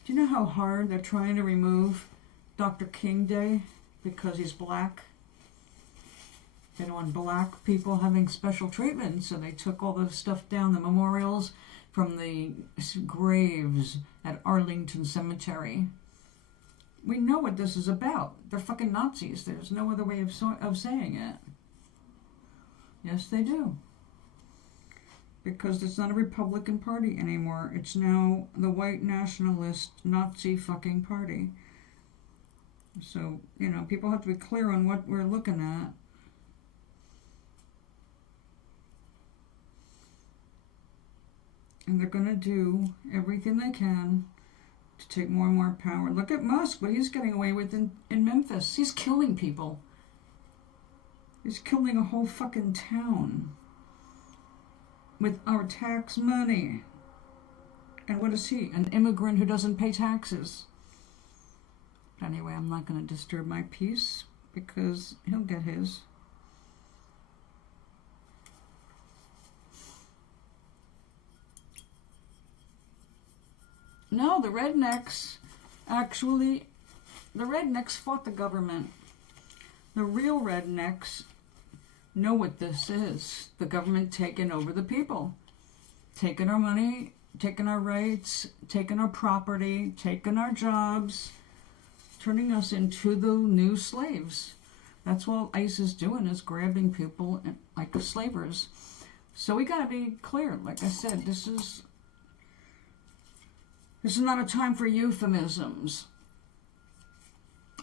Do you know how hard they're trying to remove Dr. King Day because he's black? They don't want black people having special treatment, so they took all the stuff down, the memorials from the graves at Arlington Cemetery. We know what this is about. They're fucking Nazis. There's no other way of saying it. Yes, they do. Because it's not a Republican Party anymore. It's now the white nationalist Nazi fucking party. So, you know, people have to be clear on what we're looking at. And they're going to do everything they can to take more and more power. Look at Musk, what he's getting away with in Memphis. He's killing people. He's killing a whole fucking town with our tax money. And what is he? An immigrant who doesn't pay taxes. Anyway, I'm not going to disturb my peace because he'll get his. No, the rednecks fought the government. The real rednecks know what this is. The government taking over the people. Taking our money, taking our rights, taking our property, taking our jobs, turning us into the new slaves. That's what ICE is doing, is grabbing people like slavers. So we got to be clear. Like I said, this is not a time for euphemisms.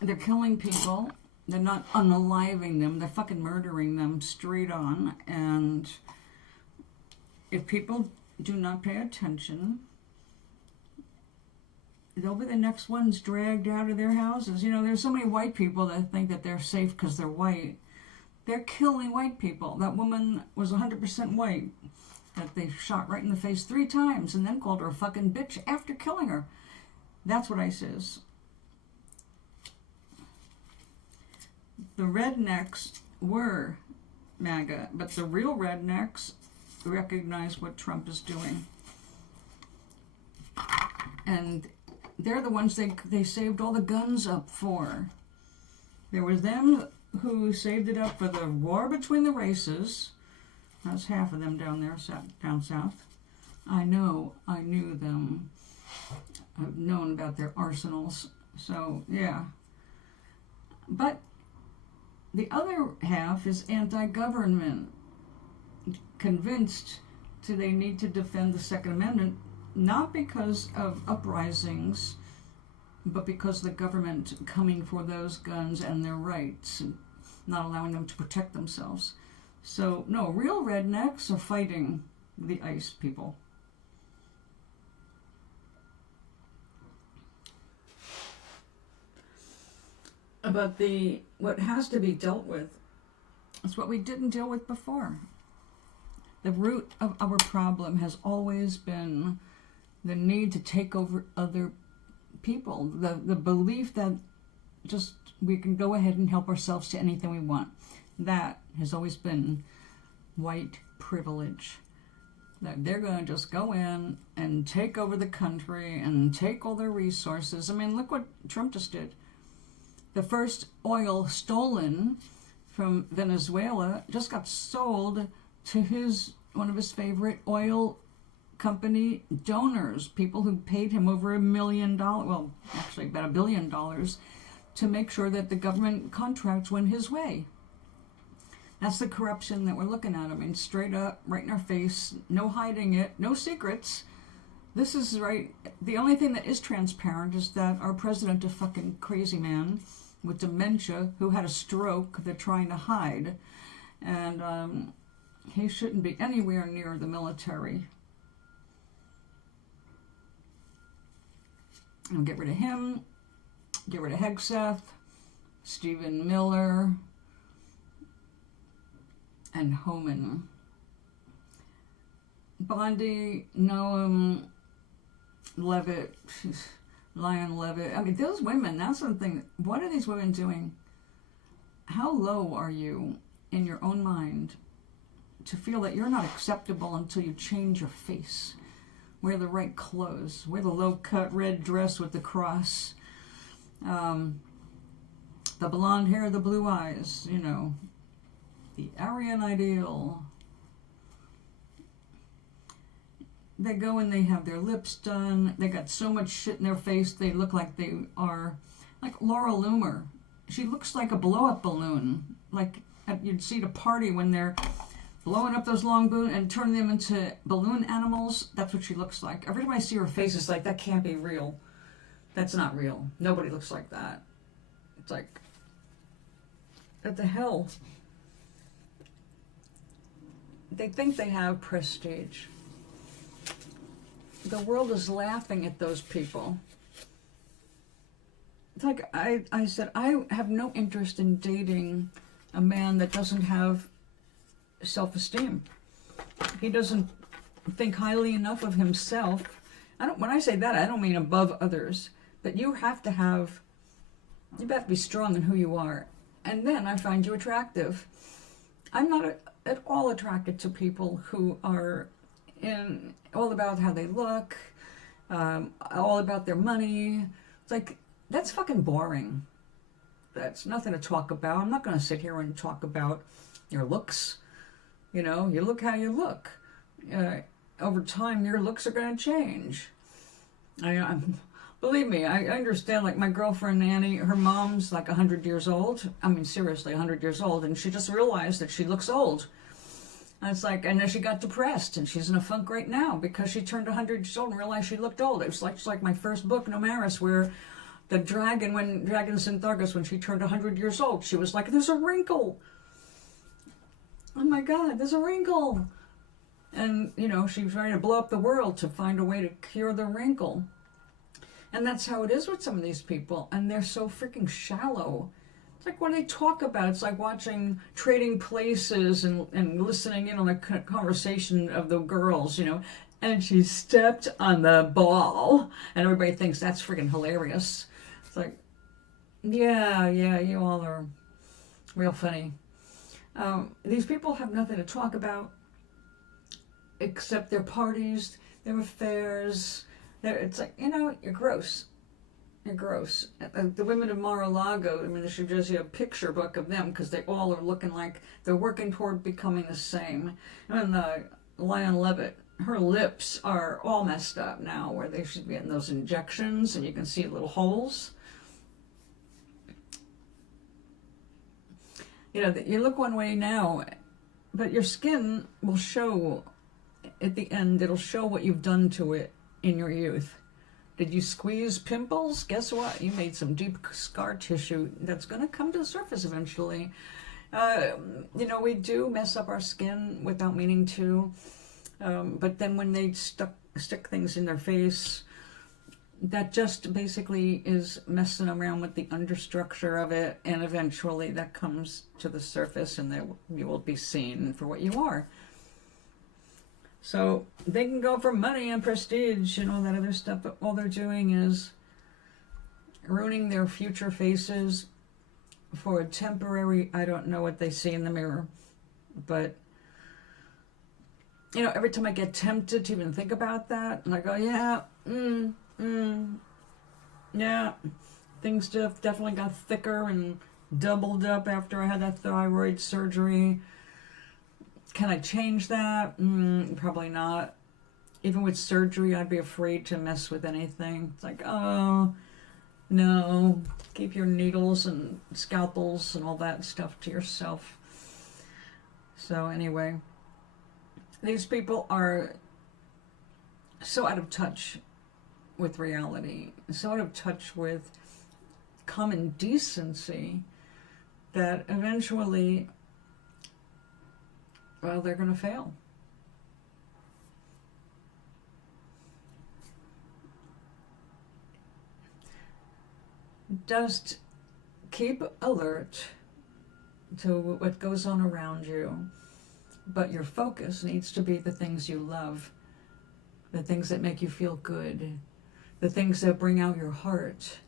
They're killing people. They're not unaliving them. They're fucking murdering them straight on. And if people do not pay attention, they'll be the next ones dragged out of their houses. You know, there's so many white people that think that they're safe because they're white. They're killing white people. That woman was 100% white that they shot right in the face 3 times and then called her a fucking bitch after killing her. That's what ICE is. The rednecks were MAGA, but the real rednecks recognize what Trump is doing. And they're the ones they saved all the guns up for. There was them who saved it up for the war between the races. That's half of them down there, down south. I knew them. I've known about their arsenals. So, yeah. But the other half is anti-government, convinced that they need to defend the Second Amendment, not because of uprisings, but because of the government coming for those guns and their rights, and not allowing them to protect themselves. So, no, real rednecks are fighting the ICE people. But what has to be dealt with is what we didn't deal with before. The root of our problem has always been the need to take over other people, the belief that just we can go ahead and help ourselves to anything we want. That has always been white privilege. That they're going to just go in and take over the country and take all their resources. I mean, look what Trump just did. The first oil stolen from Venezuela just got sold to one of his favorite oil company donors, people who paid him over $1 million, well, actually about $1 billion, to make sure that the government contracts went his way. That's the corruption that we're looking at. I mean, straight up, right in our face, no hiding it, no secrets. This is right. The only thing that is transparent is that our president, a fucking crazy man with dementia who had a stroke, they're trying to hide. And he shouldn't be anywhere near the military. And get rid of him, get rid of Hegseth, Stephen Miller, and Homan. Bondi, Noam, Levitt, Lion Levitt. I mean, those women, that's something. What are these women doing? How low are you in your own mind to feel that you're not acceptable until you change your face? Wear the right clothes. Wear the low-cut red dress with the cross. The blonde hair, the blue eyes, you know. The Aryan ideal. They go and they have their lips done. They got so much shit in their face, they look like they are like Laura Loomer. She looks like a blow-up balloon. Like you'd see at a party when they're blowing up those long balloons and turning them into balloon animals. That's what she looks like. Every time I see her face, it's like, that can't be real. That's not real. Nobody looks like that. It's like, what the hell? They think they have prestige. The world is laughing at those people. It's like I said, I have no interest in dating a man that doesn't have self-esteem. He doesn't think highly enough of himself. When I say that, I don't mean above others, but you have to be strong in who you are. And then I find you attractive. I'm not at all attracted to people who are all about how they look, all about their money. It's like, that's fucking boring. That's nothing to talk about. I'm not going to sit here and talk about your looks. You know, you look how you look. Over time, your looks are going to change. Believe me, I understand, like my girlfriend Annie, her mom's like 100 years old. I mean, seriously, 100 years old. And she just realized that she looks old. And it's like, and then she got depressed, and she's in a funk right now because she turned 100 years old and realized she looked old. It was like my first book, Nomaris, where the dragon, when Dragon Synthargus, when she turned 100 years old, she was like, there's a wrinkle. Oh my God, there's a wrinkle. And, you know, she was trying to blow up the world to find a way to cure the wrinkle. And that's how it is with some of these people. And they're so freaking shallow. It's like when they talk about, it's like watching Trading Places and listening in on the conversation of the girls, you know. And she stepped on the ball. And everybody thinks that's freaking hilarious. It's like, yeah, you all are real funny. These people have nothing to talk about except their parties, their affairs. It's like, you know, you're gross. You're gross. The women of Mar-a-Lago, I mean, there should just be a picture book of them because they all are looking like they're working toward becoming the same. And Lion Levitt, her lips are all messed up now where they should be getting those injections and you can see little holes. You know, you look one way now, but your skin will show at the end, it'll show what you've done to it in your youth. Did you squeeze pimples? Guess what? You made some deep scar tissue that's going to come to the surface eventually. You know, we do mess up our skin without meaning to, but then when they stick things in their face, that just basically is messing around with the understructure of it, and eventually that comes to the surface and then you will be seen for what you are. So they can go for money and prestige and all that other stuff, but all they're doing is ruining their future faces for a temporary, I don't know what they see in the mirror. But, you know, every time I get tempted to even think about that, and I go, yeah, yeah, things definitely got thicker and doubled up after I had that thyroid surgery. Can I change that? Probably not. Even with surgery, I'd be afraid to mess with anything. It's like, oh, no. Keep your needles and scalpels and all that stuff to yourself. So anyway, these people are so out of touch with reality, so out of touch with common decency, that eventually, well, they're going to fail. Just keep alert to what goes on around you, but your focus needs to be the things you love, the things that make you feel good, the things that bring out your heart.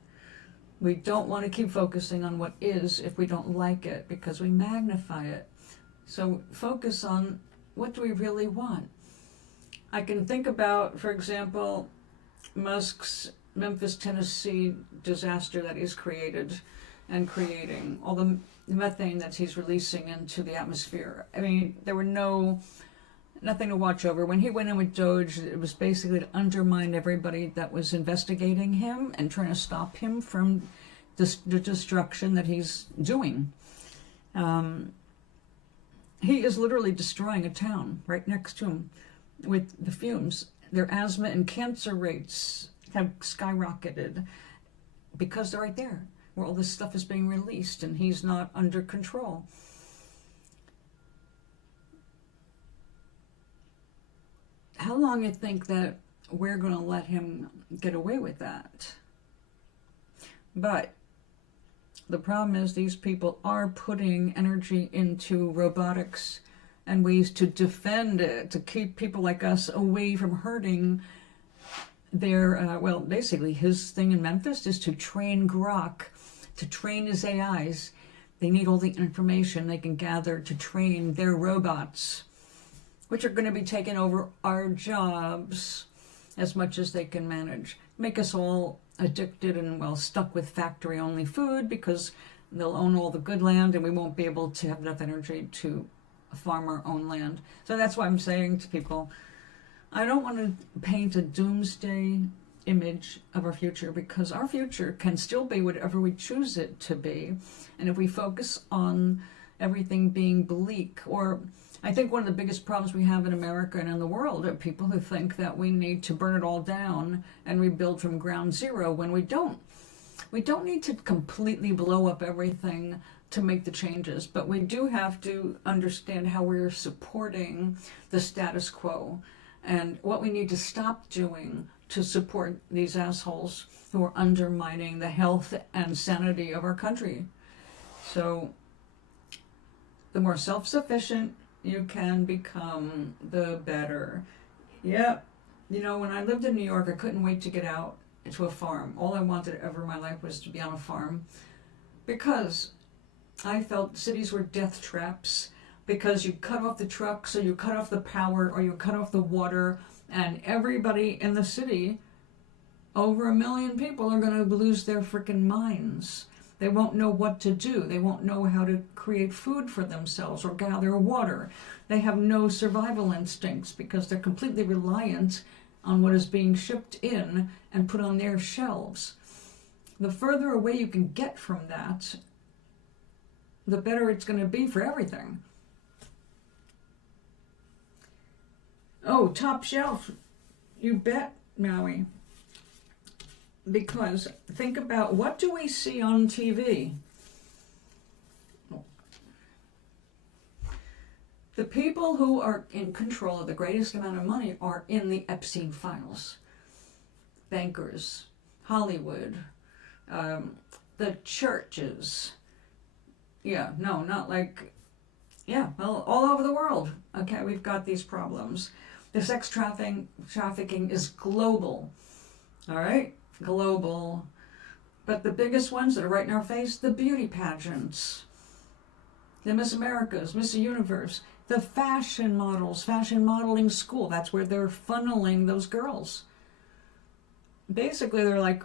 We don't want to keep focusing on what is if we don't like it, because we magnify it. So focus on, what do we really want? I can think about, for example, Musk's Memphis, Tennessee disaster that he's created and creating, all the methane that he's releasing into the atmosphere. I mean, there were nothing to watch over. When he went in with Doge, it was basically to undermine everybody that was investigating him and trying to stop him from the destruction that he's doing. He is literally destroying a town right next to him with the fumes. Their asthma and cancer rates have skyrocketed because they're right there where all this stuff is being released and he's not under control. How long you think that we're going to let him get away with that? But the problem is these people are putting energy into robotics and ways to defend it, to keep people like us away from hurting their, well, basically his thing in Memphis is to train Grok, to train his AIs. They need all the information they can gather to train their robots, which are going to be taking over our jobs as much as they can manage. Make us all addicted and, well, stuck with factory-only food because they'll own all the good land and we won't be able to have enough energy to farm our own land. So that's why I'm saying to people, I don't want to paint a doomsday image of our future, because our future can still be whatever we choose it to be. And if we focus on everything being bleak, or I think one of the biggest problems we have in America and in the world are people who think that we need to burn it all down and rebuild from ground zero when we don't. We don't need to completely blow up everything to make the changes, but we do have to understand how we're supporting the status quo and what we need to stop doing to support these assholes who are undermining the health and sanity of our country. So the more self-sufficient you can become, the better. Yeah, you know, when I lived in New York, I couldn't wait to get out to a farm. All I wanted ever in my life was to be on a farm, because I felt cities were death traps, because you cut off the trucks, or you cut off the power, or you cut off the water, and everybody in the city, over 1 million people, are going to lose their freaking minds. They won't know what to do. They won't know how to create food for themselves or gather water. They have no survival instincts because they're completely reliant on what is being shipped in and put on their shelves. The further away you can get from that, the better it's going to be for everything. Oh, top shelf. You bet, Maui. Because think about, what do we see on TV? The people who are in control of the greatest amount of money are in the Epstein files. Bankers, Hollywood, the churches. Yeah, no, not like, yeah, well, all over the world. Okay, we've got these problems. The sex trafficking is global. All right, global. But the biggest ones that are right in our face, the beauty pageants, the Miss Americas, Miss Universe, the fashion models, fashion modeling school. That's where they're funneling those girls. Basically, they're like,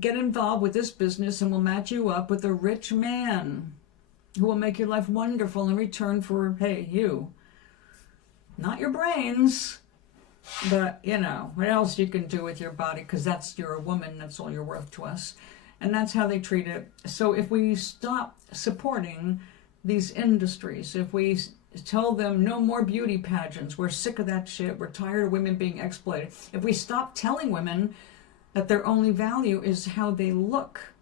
get involved with this business and we'll match you up with a rich man who will make your life wonderful in return for, hey, you. Not your brains, but, you know, what else you can do with your body, because you're a woman, that's all you're worth to us. And that's how they treat it. So if we stop supporting these industries, if we tell them no more beauty pageants, we're sick of that shit, we're tired of women being exploited. If we stop telling women that their only value is how they look,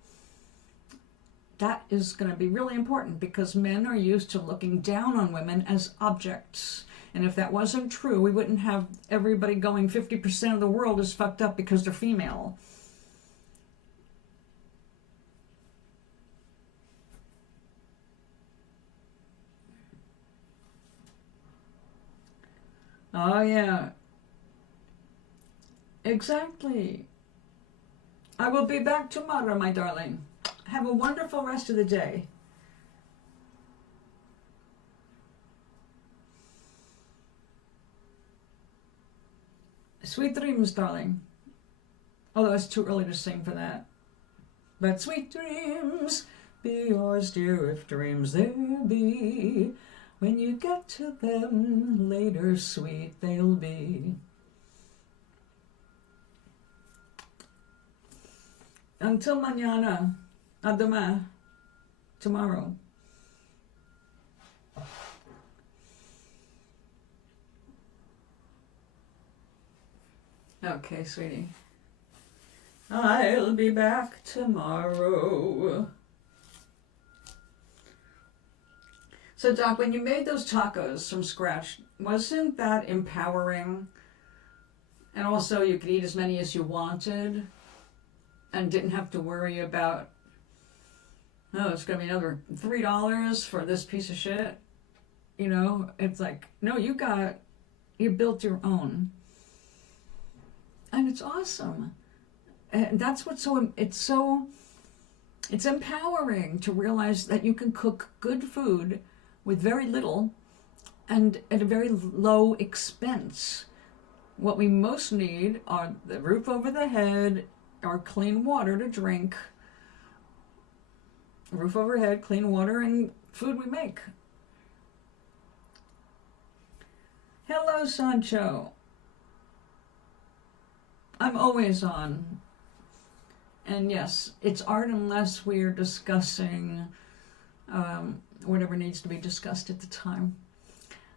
that is going to be really important, because men are used to looking down on women as objects. And if that wasn't true, we wouldn't have everybody going 50% of the world is fucked up because they're female. Oh, yeah. Exactly. I will be back tomorrow, my darling. Have a wonderful rest of the day. Sweet dreams, darling. Although it's too early to sing for that. But sweet dreams be yours, dear, if dreams there be. When you get to them, later sweet they'll be. Until mañana, además, tomorrow. Okay, sweetie. I'll be back tomorrow. So, Doc, when you made those tacos from scratch, wasn't that empowering? And also, you could eat as many as you wanted and didn't have to worry about, oh, it's going to be another $3 for this piece of shit. You know, it's like, no, you built your own. And it's awesome. And that's what's it's empowering to realize that you can cook good food with very little and at a very low expense. What we most need are the roof over the head, or clean water to drink. Roof overhead, clean water, and food we make. Hello, Sancho. I'm always on. And yes, it's art unless we're discussing whatever needs to be discussed at the time.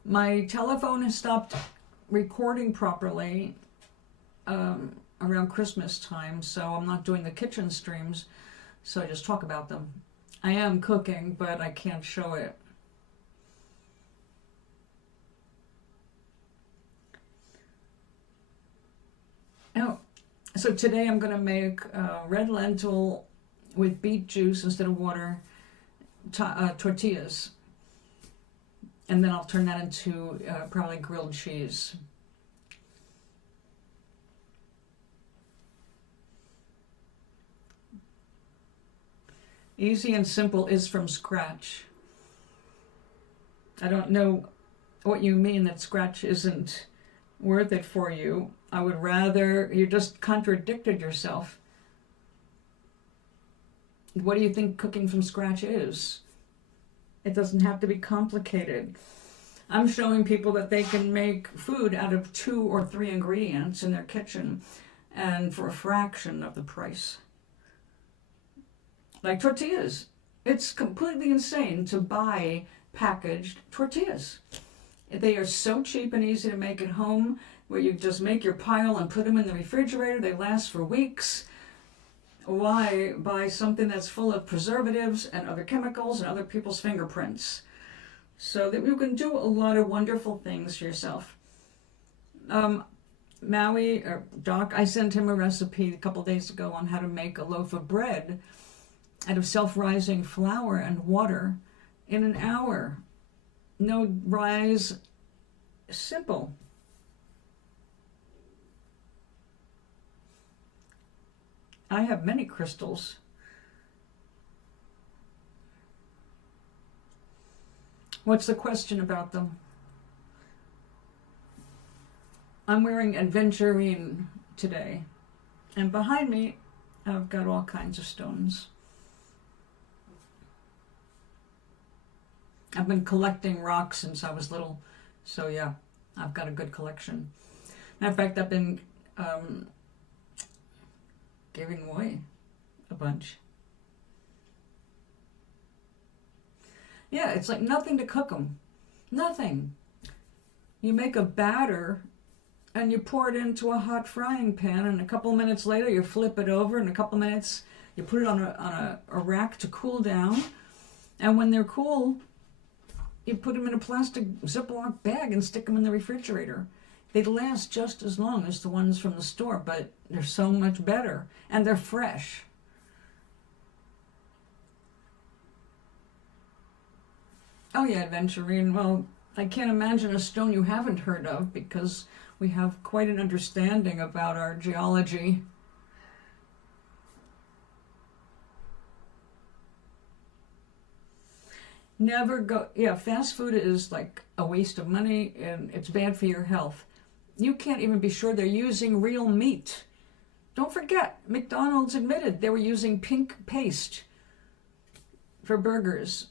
My telephone has stopped recording properly around Christmas time, so I'm not doing the kitchen streams, so I just talk about them. I am cooking, but I can't show it. Oh, so today I'm going to make red lentil with beet juice instead of water tortillas. And then I'll turn that into probably grilled cheese. Easy and simple is from scratch. I don't know what you mean that scratch isn't worth it for you. I would rather, you just contradicted yourself. What do you think cooking from scratch is? It doesn't have to be complicated. I'm showing people that they can make food out of 2 or 3 ingredients in their kitchen and for a fraction of the price. Like tortillas. It's completely insane to buy packaged tortillas. They are so cheap and easy to make at home, where you just make your pile and put them in the refrigerator. They last for weeks. Why buy something that's full of preservatives and other chemicals and other people's fingerprints? So that you can do a lot of wonderful things for yourself. Maui, or Doc, I sent him a recipe a couple days ago on how to make a loaf of bread out of self-rising flour and water in an hour. No rise, simple. I have many crystals. What's the question about them? I'm wearing aventurine today, and behind me I've got all kinds of stones. I've been collecting rocks since I was little, so yeah, I've got a good collection. Matter of fact, I've been giving away a bunch. Yeah, it's like nothing to cook them. Nothing. You make a batter and you pour it into a hot frying pan, and a couple minutes later you flip it over, and a couple minutes you put it on a rack to cool down, and when they're cool, you put them in a plastic Ziploc bag and stick them in the refrigerator. They last just as long as the ones from the store, but they're so much better, and they're fresh. Oh yeah, aventurine. Well, I can't imagine a stone you haven't heard of, because we have quite an understanding about our geology. Never go, yeah, fast food is like a waste of money, and it's bad for your health. You can't even be sure they're using real meat. Don't forget, McDonald's admitted they were using pink paste for burgers,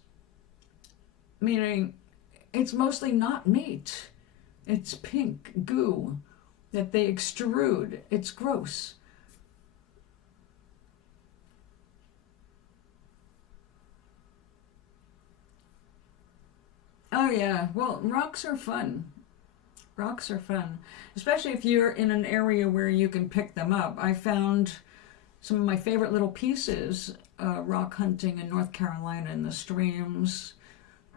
meaning it's mostly not meat. It's pink goo that they extrude. It's gross. Oh yeah, well, rocks are fun. Rocks are fun, especially if you're in an area where you can pick them up. I found some of my favorite little pieces rock hunting in North Carolina, in the streams,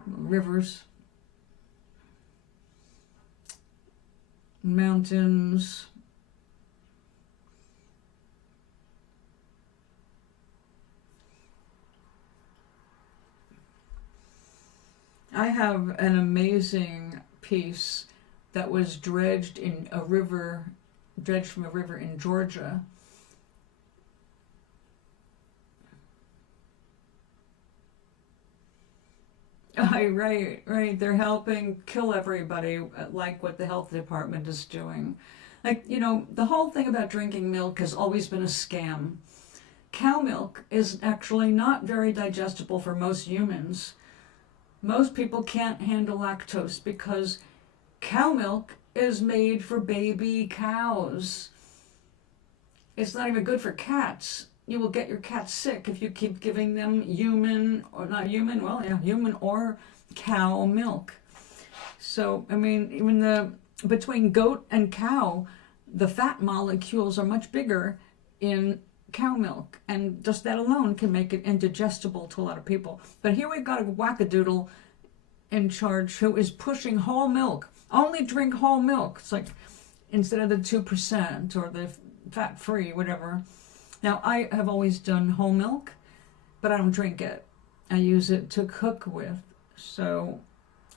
rivers, mountains. I have an amazing piece that was dredged from a river in Georgia. Right. They're helping kill everybody, like what the health department is doing. Like, you know, the whole thing about drinking milk has always been a scam. Cow milk is actually not very digestible for most humans. Most people can't handle lactose because cow milk is made for baby cows. It's not even good for cats. You will get your cat sick if you keep giving them human or cow milk. So, I mean, even between goat and cow, the fat molecules are much bigger in cow milk, and just that alone can make it indigestible to a lot of people. But here we've got a wackadoodle in charge who is pushing whole milk. Only drink whole milk. It's like, instead of the 2% or the fat-free, whatever. Now, I have always done whole milk, but I don't drink it. I use it to cook with. So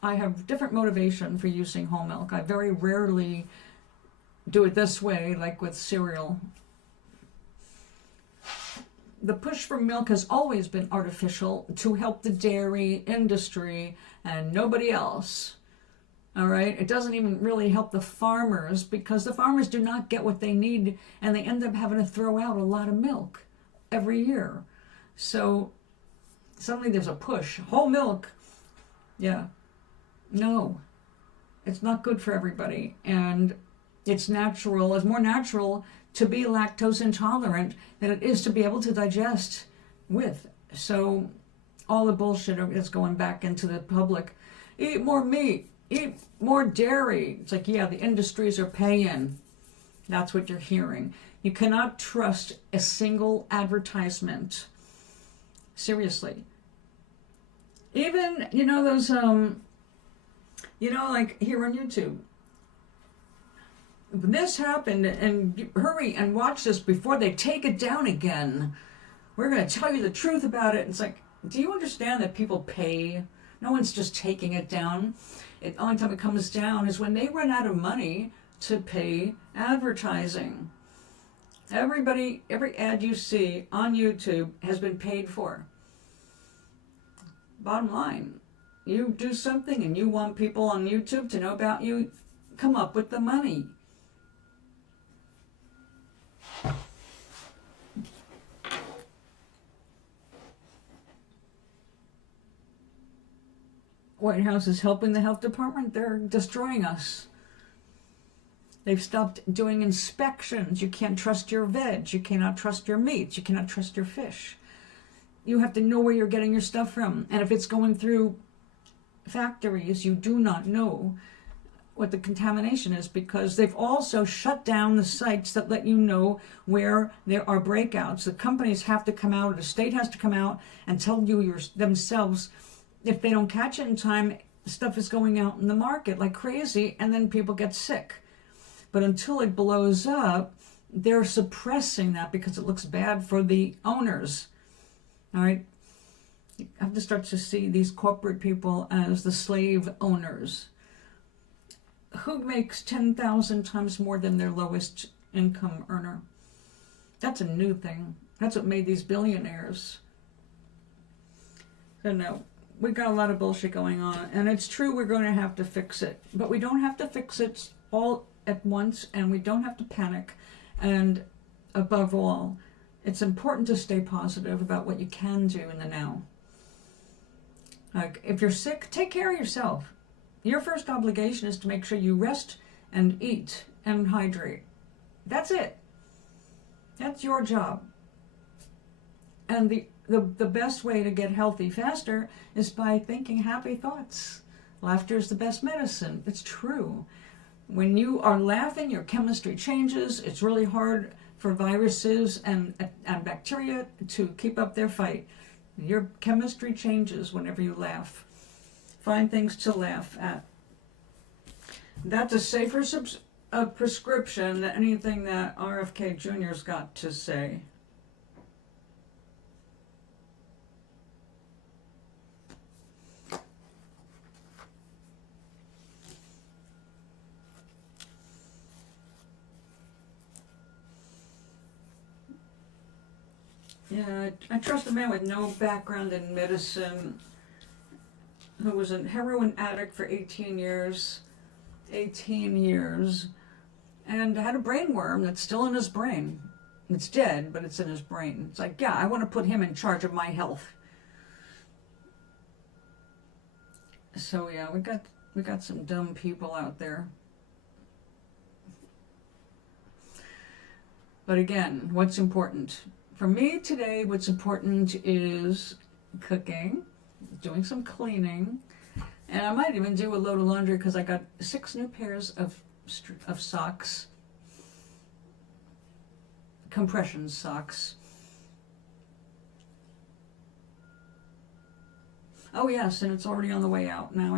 I have different motivation for using whole milk. I very rarely do it this way, like with cereal. The push for milk has always been artificial to help the dairy industry and nobody else. All right? It doesn't even really help the farmers, because the farmers do not get what they need, and they end up having to throw out a lot of milk every year. So suddenly there's a push. Whole milk, yeah. No, it's not good for everybody. And it's natural. It's more natural to be lactose intolerant than it is to be able to digest with. So all the bullshit is going back into the public. Eat more meat, eat more dairy. It's like, yeah, the industries are paying. That's what you're hearing. You cannot trust a single advertisement. Seriously. Even, those, like here on YouTube. This happened, and hurry and watch this before they take it down again. We're going to tell you the truth about it. It's like, do you understand that people pay? No one's just taking it down. The only time it comes down is when they run out of money to pay advertising. Every ad you see on YouTube has been paid for. Bottom line, you do something and you want people on YouTube to know about you, come up with the money. White House is helping the health department. They're destroying us. They've stopped doing inspections. You can't trust your veg. You cannot trust your meats. You cannot trust your fish. You have to know where you're getting your stuff from. And if it's going through factories, you do not know what the contamination is, because they've also shut down the sites that let you know where there are breakouts. The companies have to come out, or the state has to come out and tell you themselves. If they don't catch it in time, stuff is going out in the market like crazy, and then people get sick. But until it blows up, they're suppressing that because it looks bad for the owners. All right? You have to start to see these corporate people as the slave owners. Who makes 10,000 times more than their lowest income earner? That's a new thing. That's what made these billionaires. So no, we got a lot of bullshit going on, and it's true we're going to have to fix it, but we don't have to fix it all at once, and we don't have to panic. And above all, it's important to stay positive about what you can do in the now. Like, if you're sick, take care of yourself. Your first obligation is to make sure you rest and eat and hydrate. That's it. That's your job. And the best way to get healthy faster is by thinking happy thoughts. Laughter is the best medicine. It's true. When you are laughing, your chemistry changes. It's really hard for viruses and bacteria to keep up their fight. Your chemistry changes whenever you laugh. Find things to laugh at. That's a safer prescription than anything that RFK Jr.'s got to say. Yeah, I trust a man with no background in medicine, who was a heroin addict for 18 years, and had a brain worm that's still in his brain. It's dead, but it's in his brain. It's like, yeah, I want to put him in charge of my health. So yeah, we got some dumb people out there. But again, what's important? For me today, what's important is cooking, doing some cleaning, and I might even do a load of laundry because I got 6 new pairs of socks, compression socks. Oh yes, and it's already on the way out now.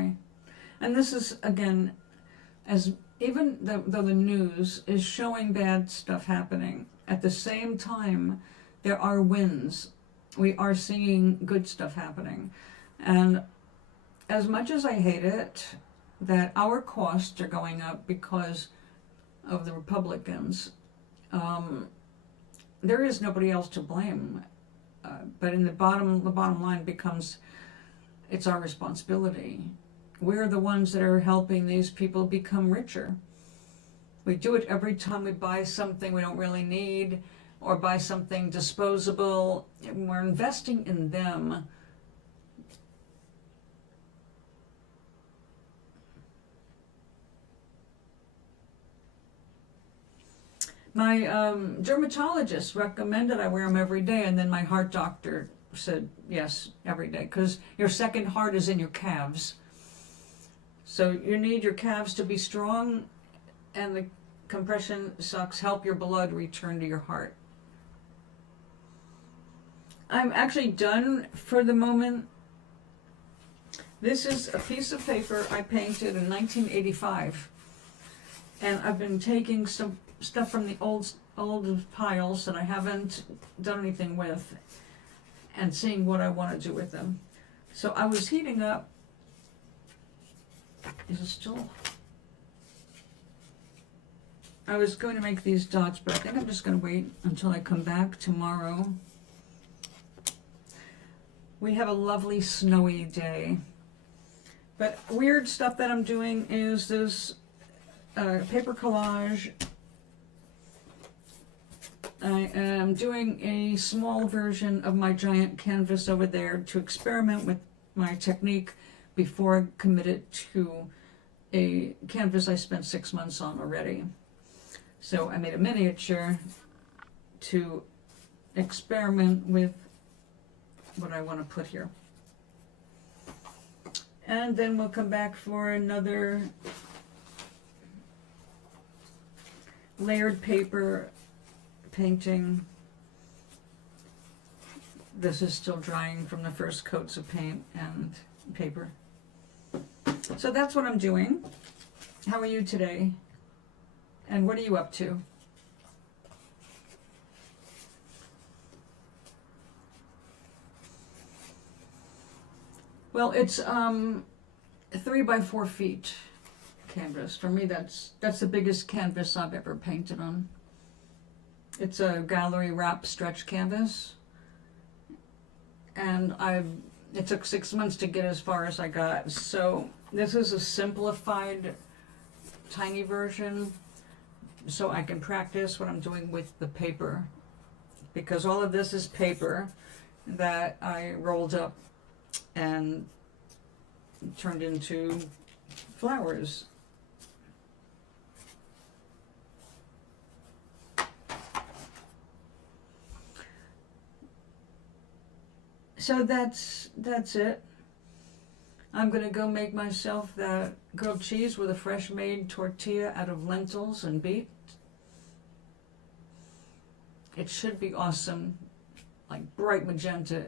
And this is, again, as even though the news is showing bad stuff happening, at the same time, there are wins. We are seeing good stuff happening. And as much as I hate it, that our costs are going up because of the Republicans, there is nobody else to blame. But in the bottom line becomes, it's our responsibility. We're the ones that are helping these people become richer. We do it every time we buy something we don't really need, or buy something disposable. We're investing in them. My dermatologist recommended I wear them every day, and then my heart doctor said yes every day, because your second heart is in your calves. So you need your calves to be strong, and the compression socks help your blood return to your heart. I'm actually done for the moment. This is a piece of paper I painted in 1985, and I've been taking some stuff from the old piles that I haven't done anything with and seeing what I want to do with them. So I was heating up. Is it still? I was going to make these dots, but I think I'm just going to wait until I come back tomorrow. We have a lovely snowy day. But weird stuff that I'm doing is this paper collage. I am doing a small version of my giant canvas over there to experiment with my technique before I commit it to a canvas I spent 6 months on already. So I made a miniature to experiment with what I want to put here. And then we'll come back for another layered paper painting. This is still drying from the first coats of paint and paper. So that's what I'm doing. How are you today? And what are you up to? Well, it's 3 by 4 feet canvas. For me, that's the biggest canvas I've ever painted on. It's a gallery wrap stretch canvas, and it took 6 months to get as far as I got. So this is a simplified, tiny version, so I can practice what I'm doing with the paper, because all of this is paper that I rolled up and turned into flowers. So that's it. I'm gonna go make myself that grilled cheese with a fresh made tortilla out of lentils and beet. It should be awesome, like bright magenta.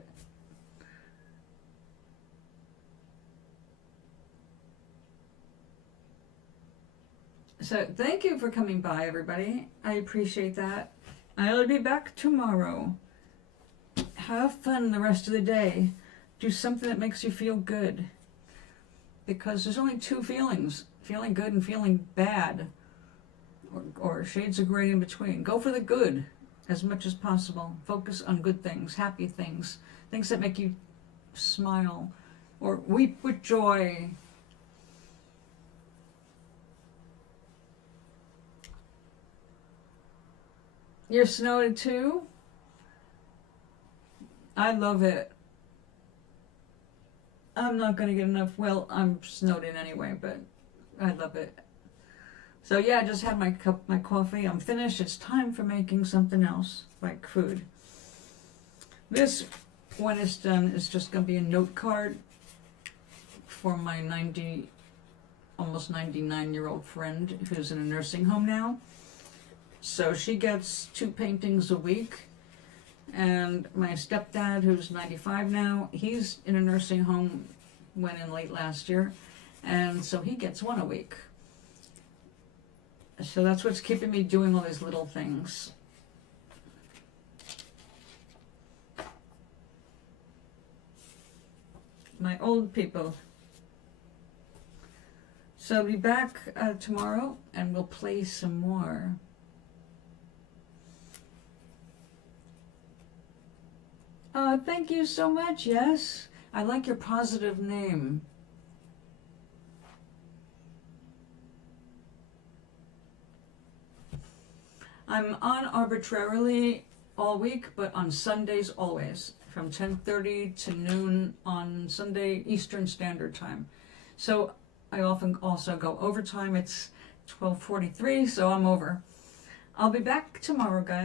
So thank you for coming by, everybody. I appreciate that. I'll be back tomorrow. Have fun the rest of the day. Do something that makes you feel good. Because there's only 2 feelings, feeling good and feeling bad, or shades of gray in between. Go for the good as much as possible. Focus on good things, happy things, things that make you smile or weep with joy. You're snowed too? I love it. I'm not going to get enough. Well, I'm snowed in anyway, but I love it. So yeah, I just had my coffee. I'm finished. It's time for making something else, like food. This, when it's done, is just going to be a note card for my almost 99-year-old friend who's in a nursing home now. So she gets 2 paintings a week. And my stepdad, who's 95 now, he's in a nursing home, went in late last year, and so he gets 1 a week. So that's what's keeping me doing all these little things. My old people. So I'll be back tomorrow, and we'll play some more. Thank you so much. Yes, I like your positive name. I'm on arbitrarily all week, but on Sundays always, from 10:30 to noon on Sunday Eastern Standard Time. So I often also go overtime. It's 12:43, so I'm over. I'll be back tomorrow, guys.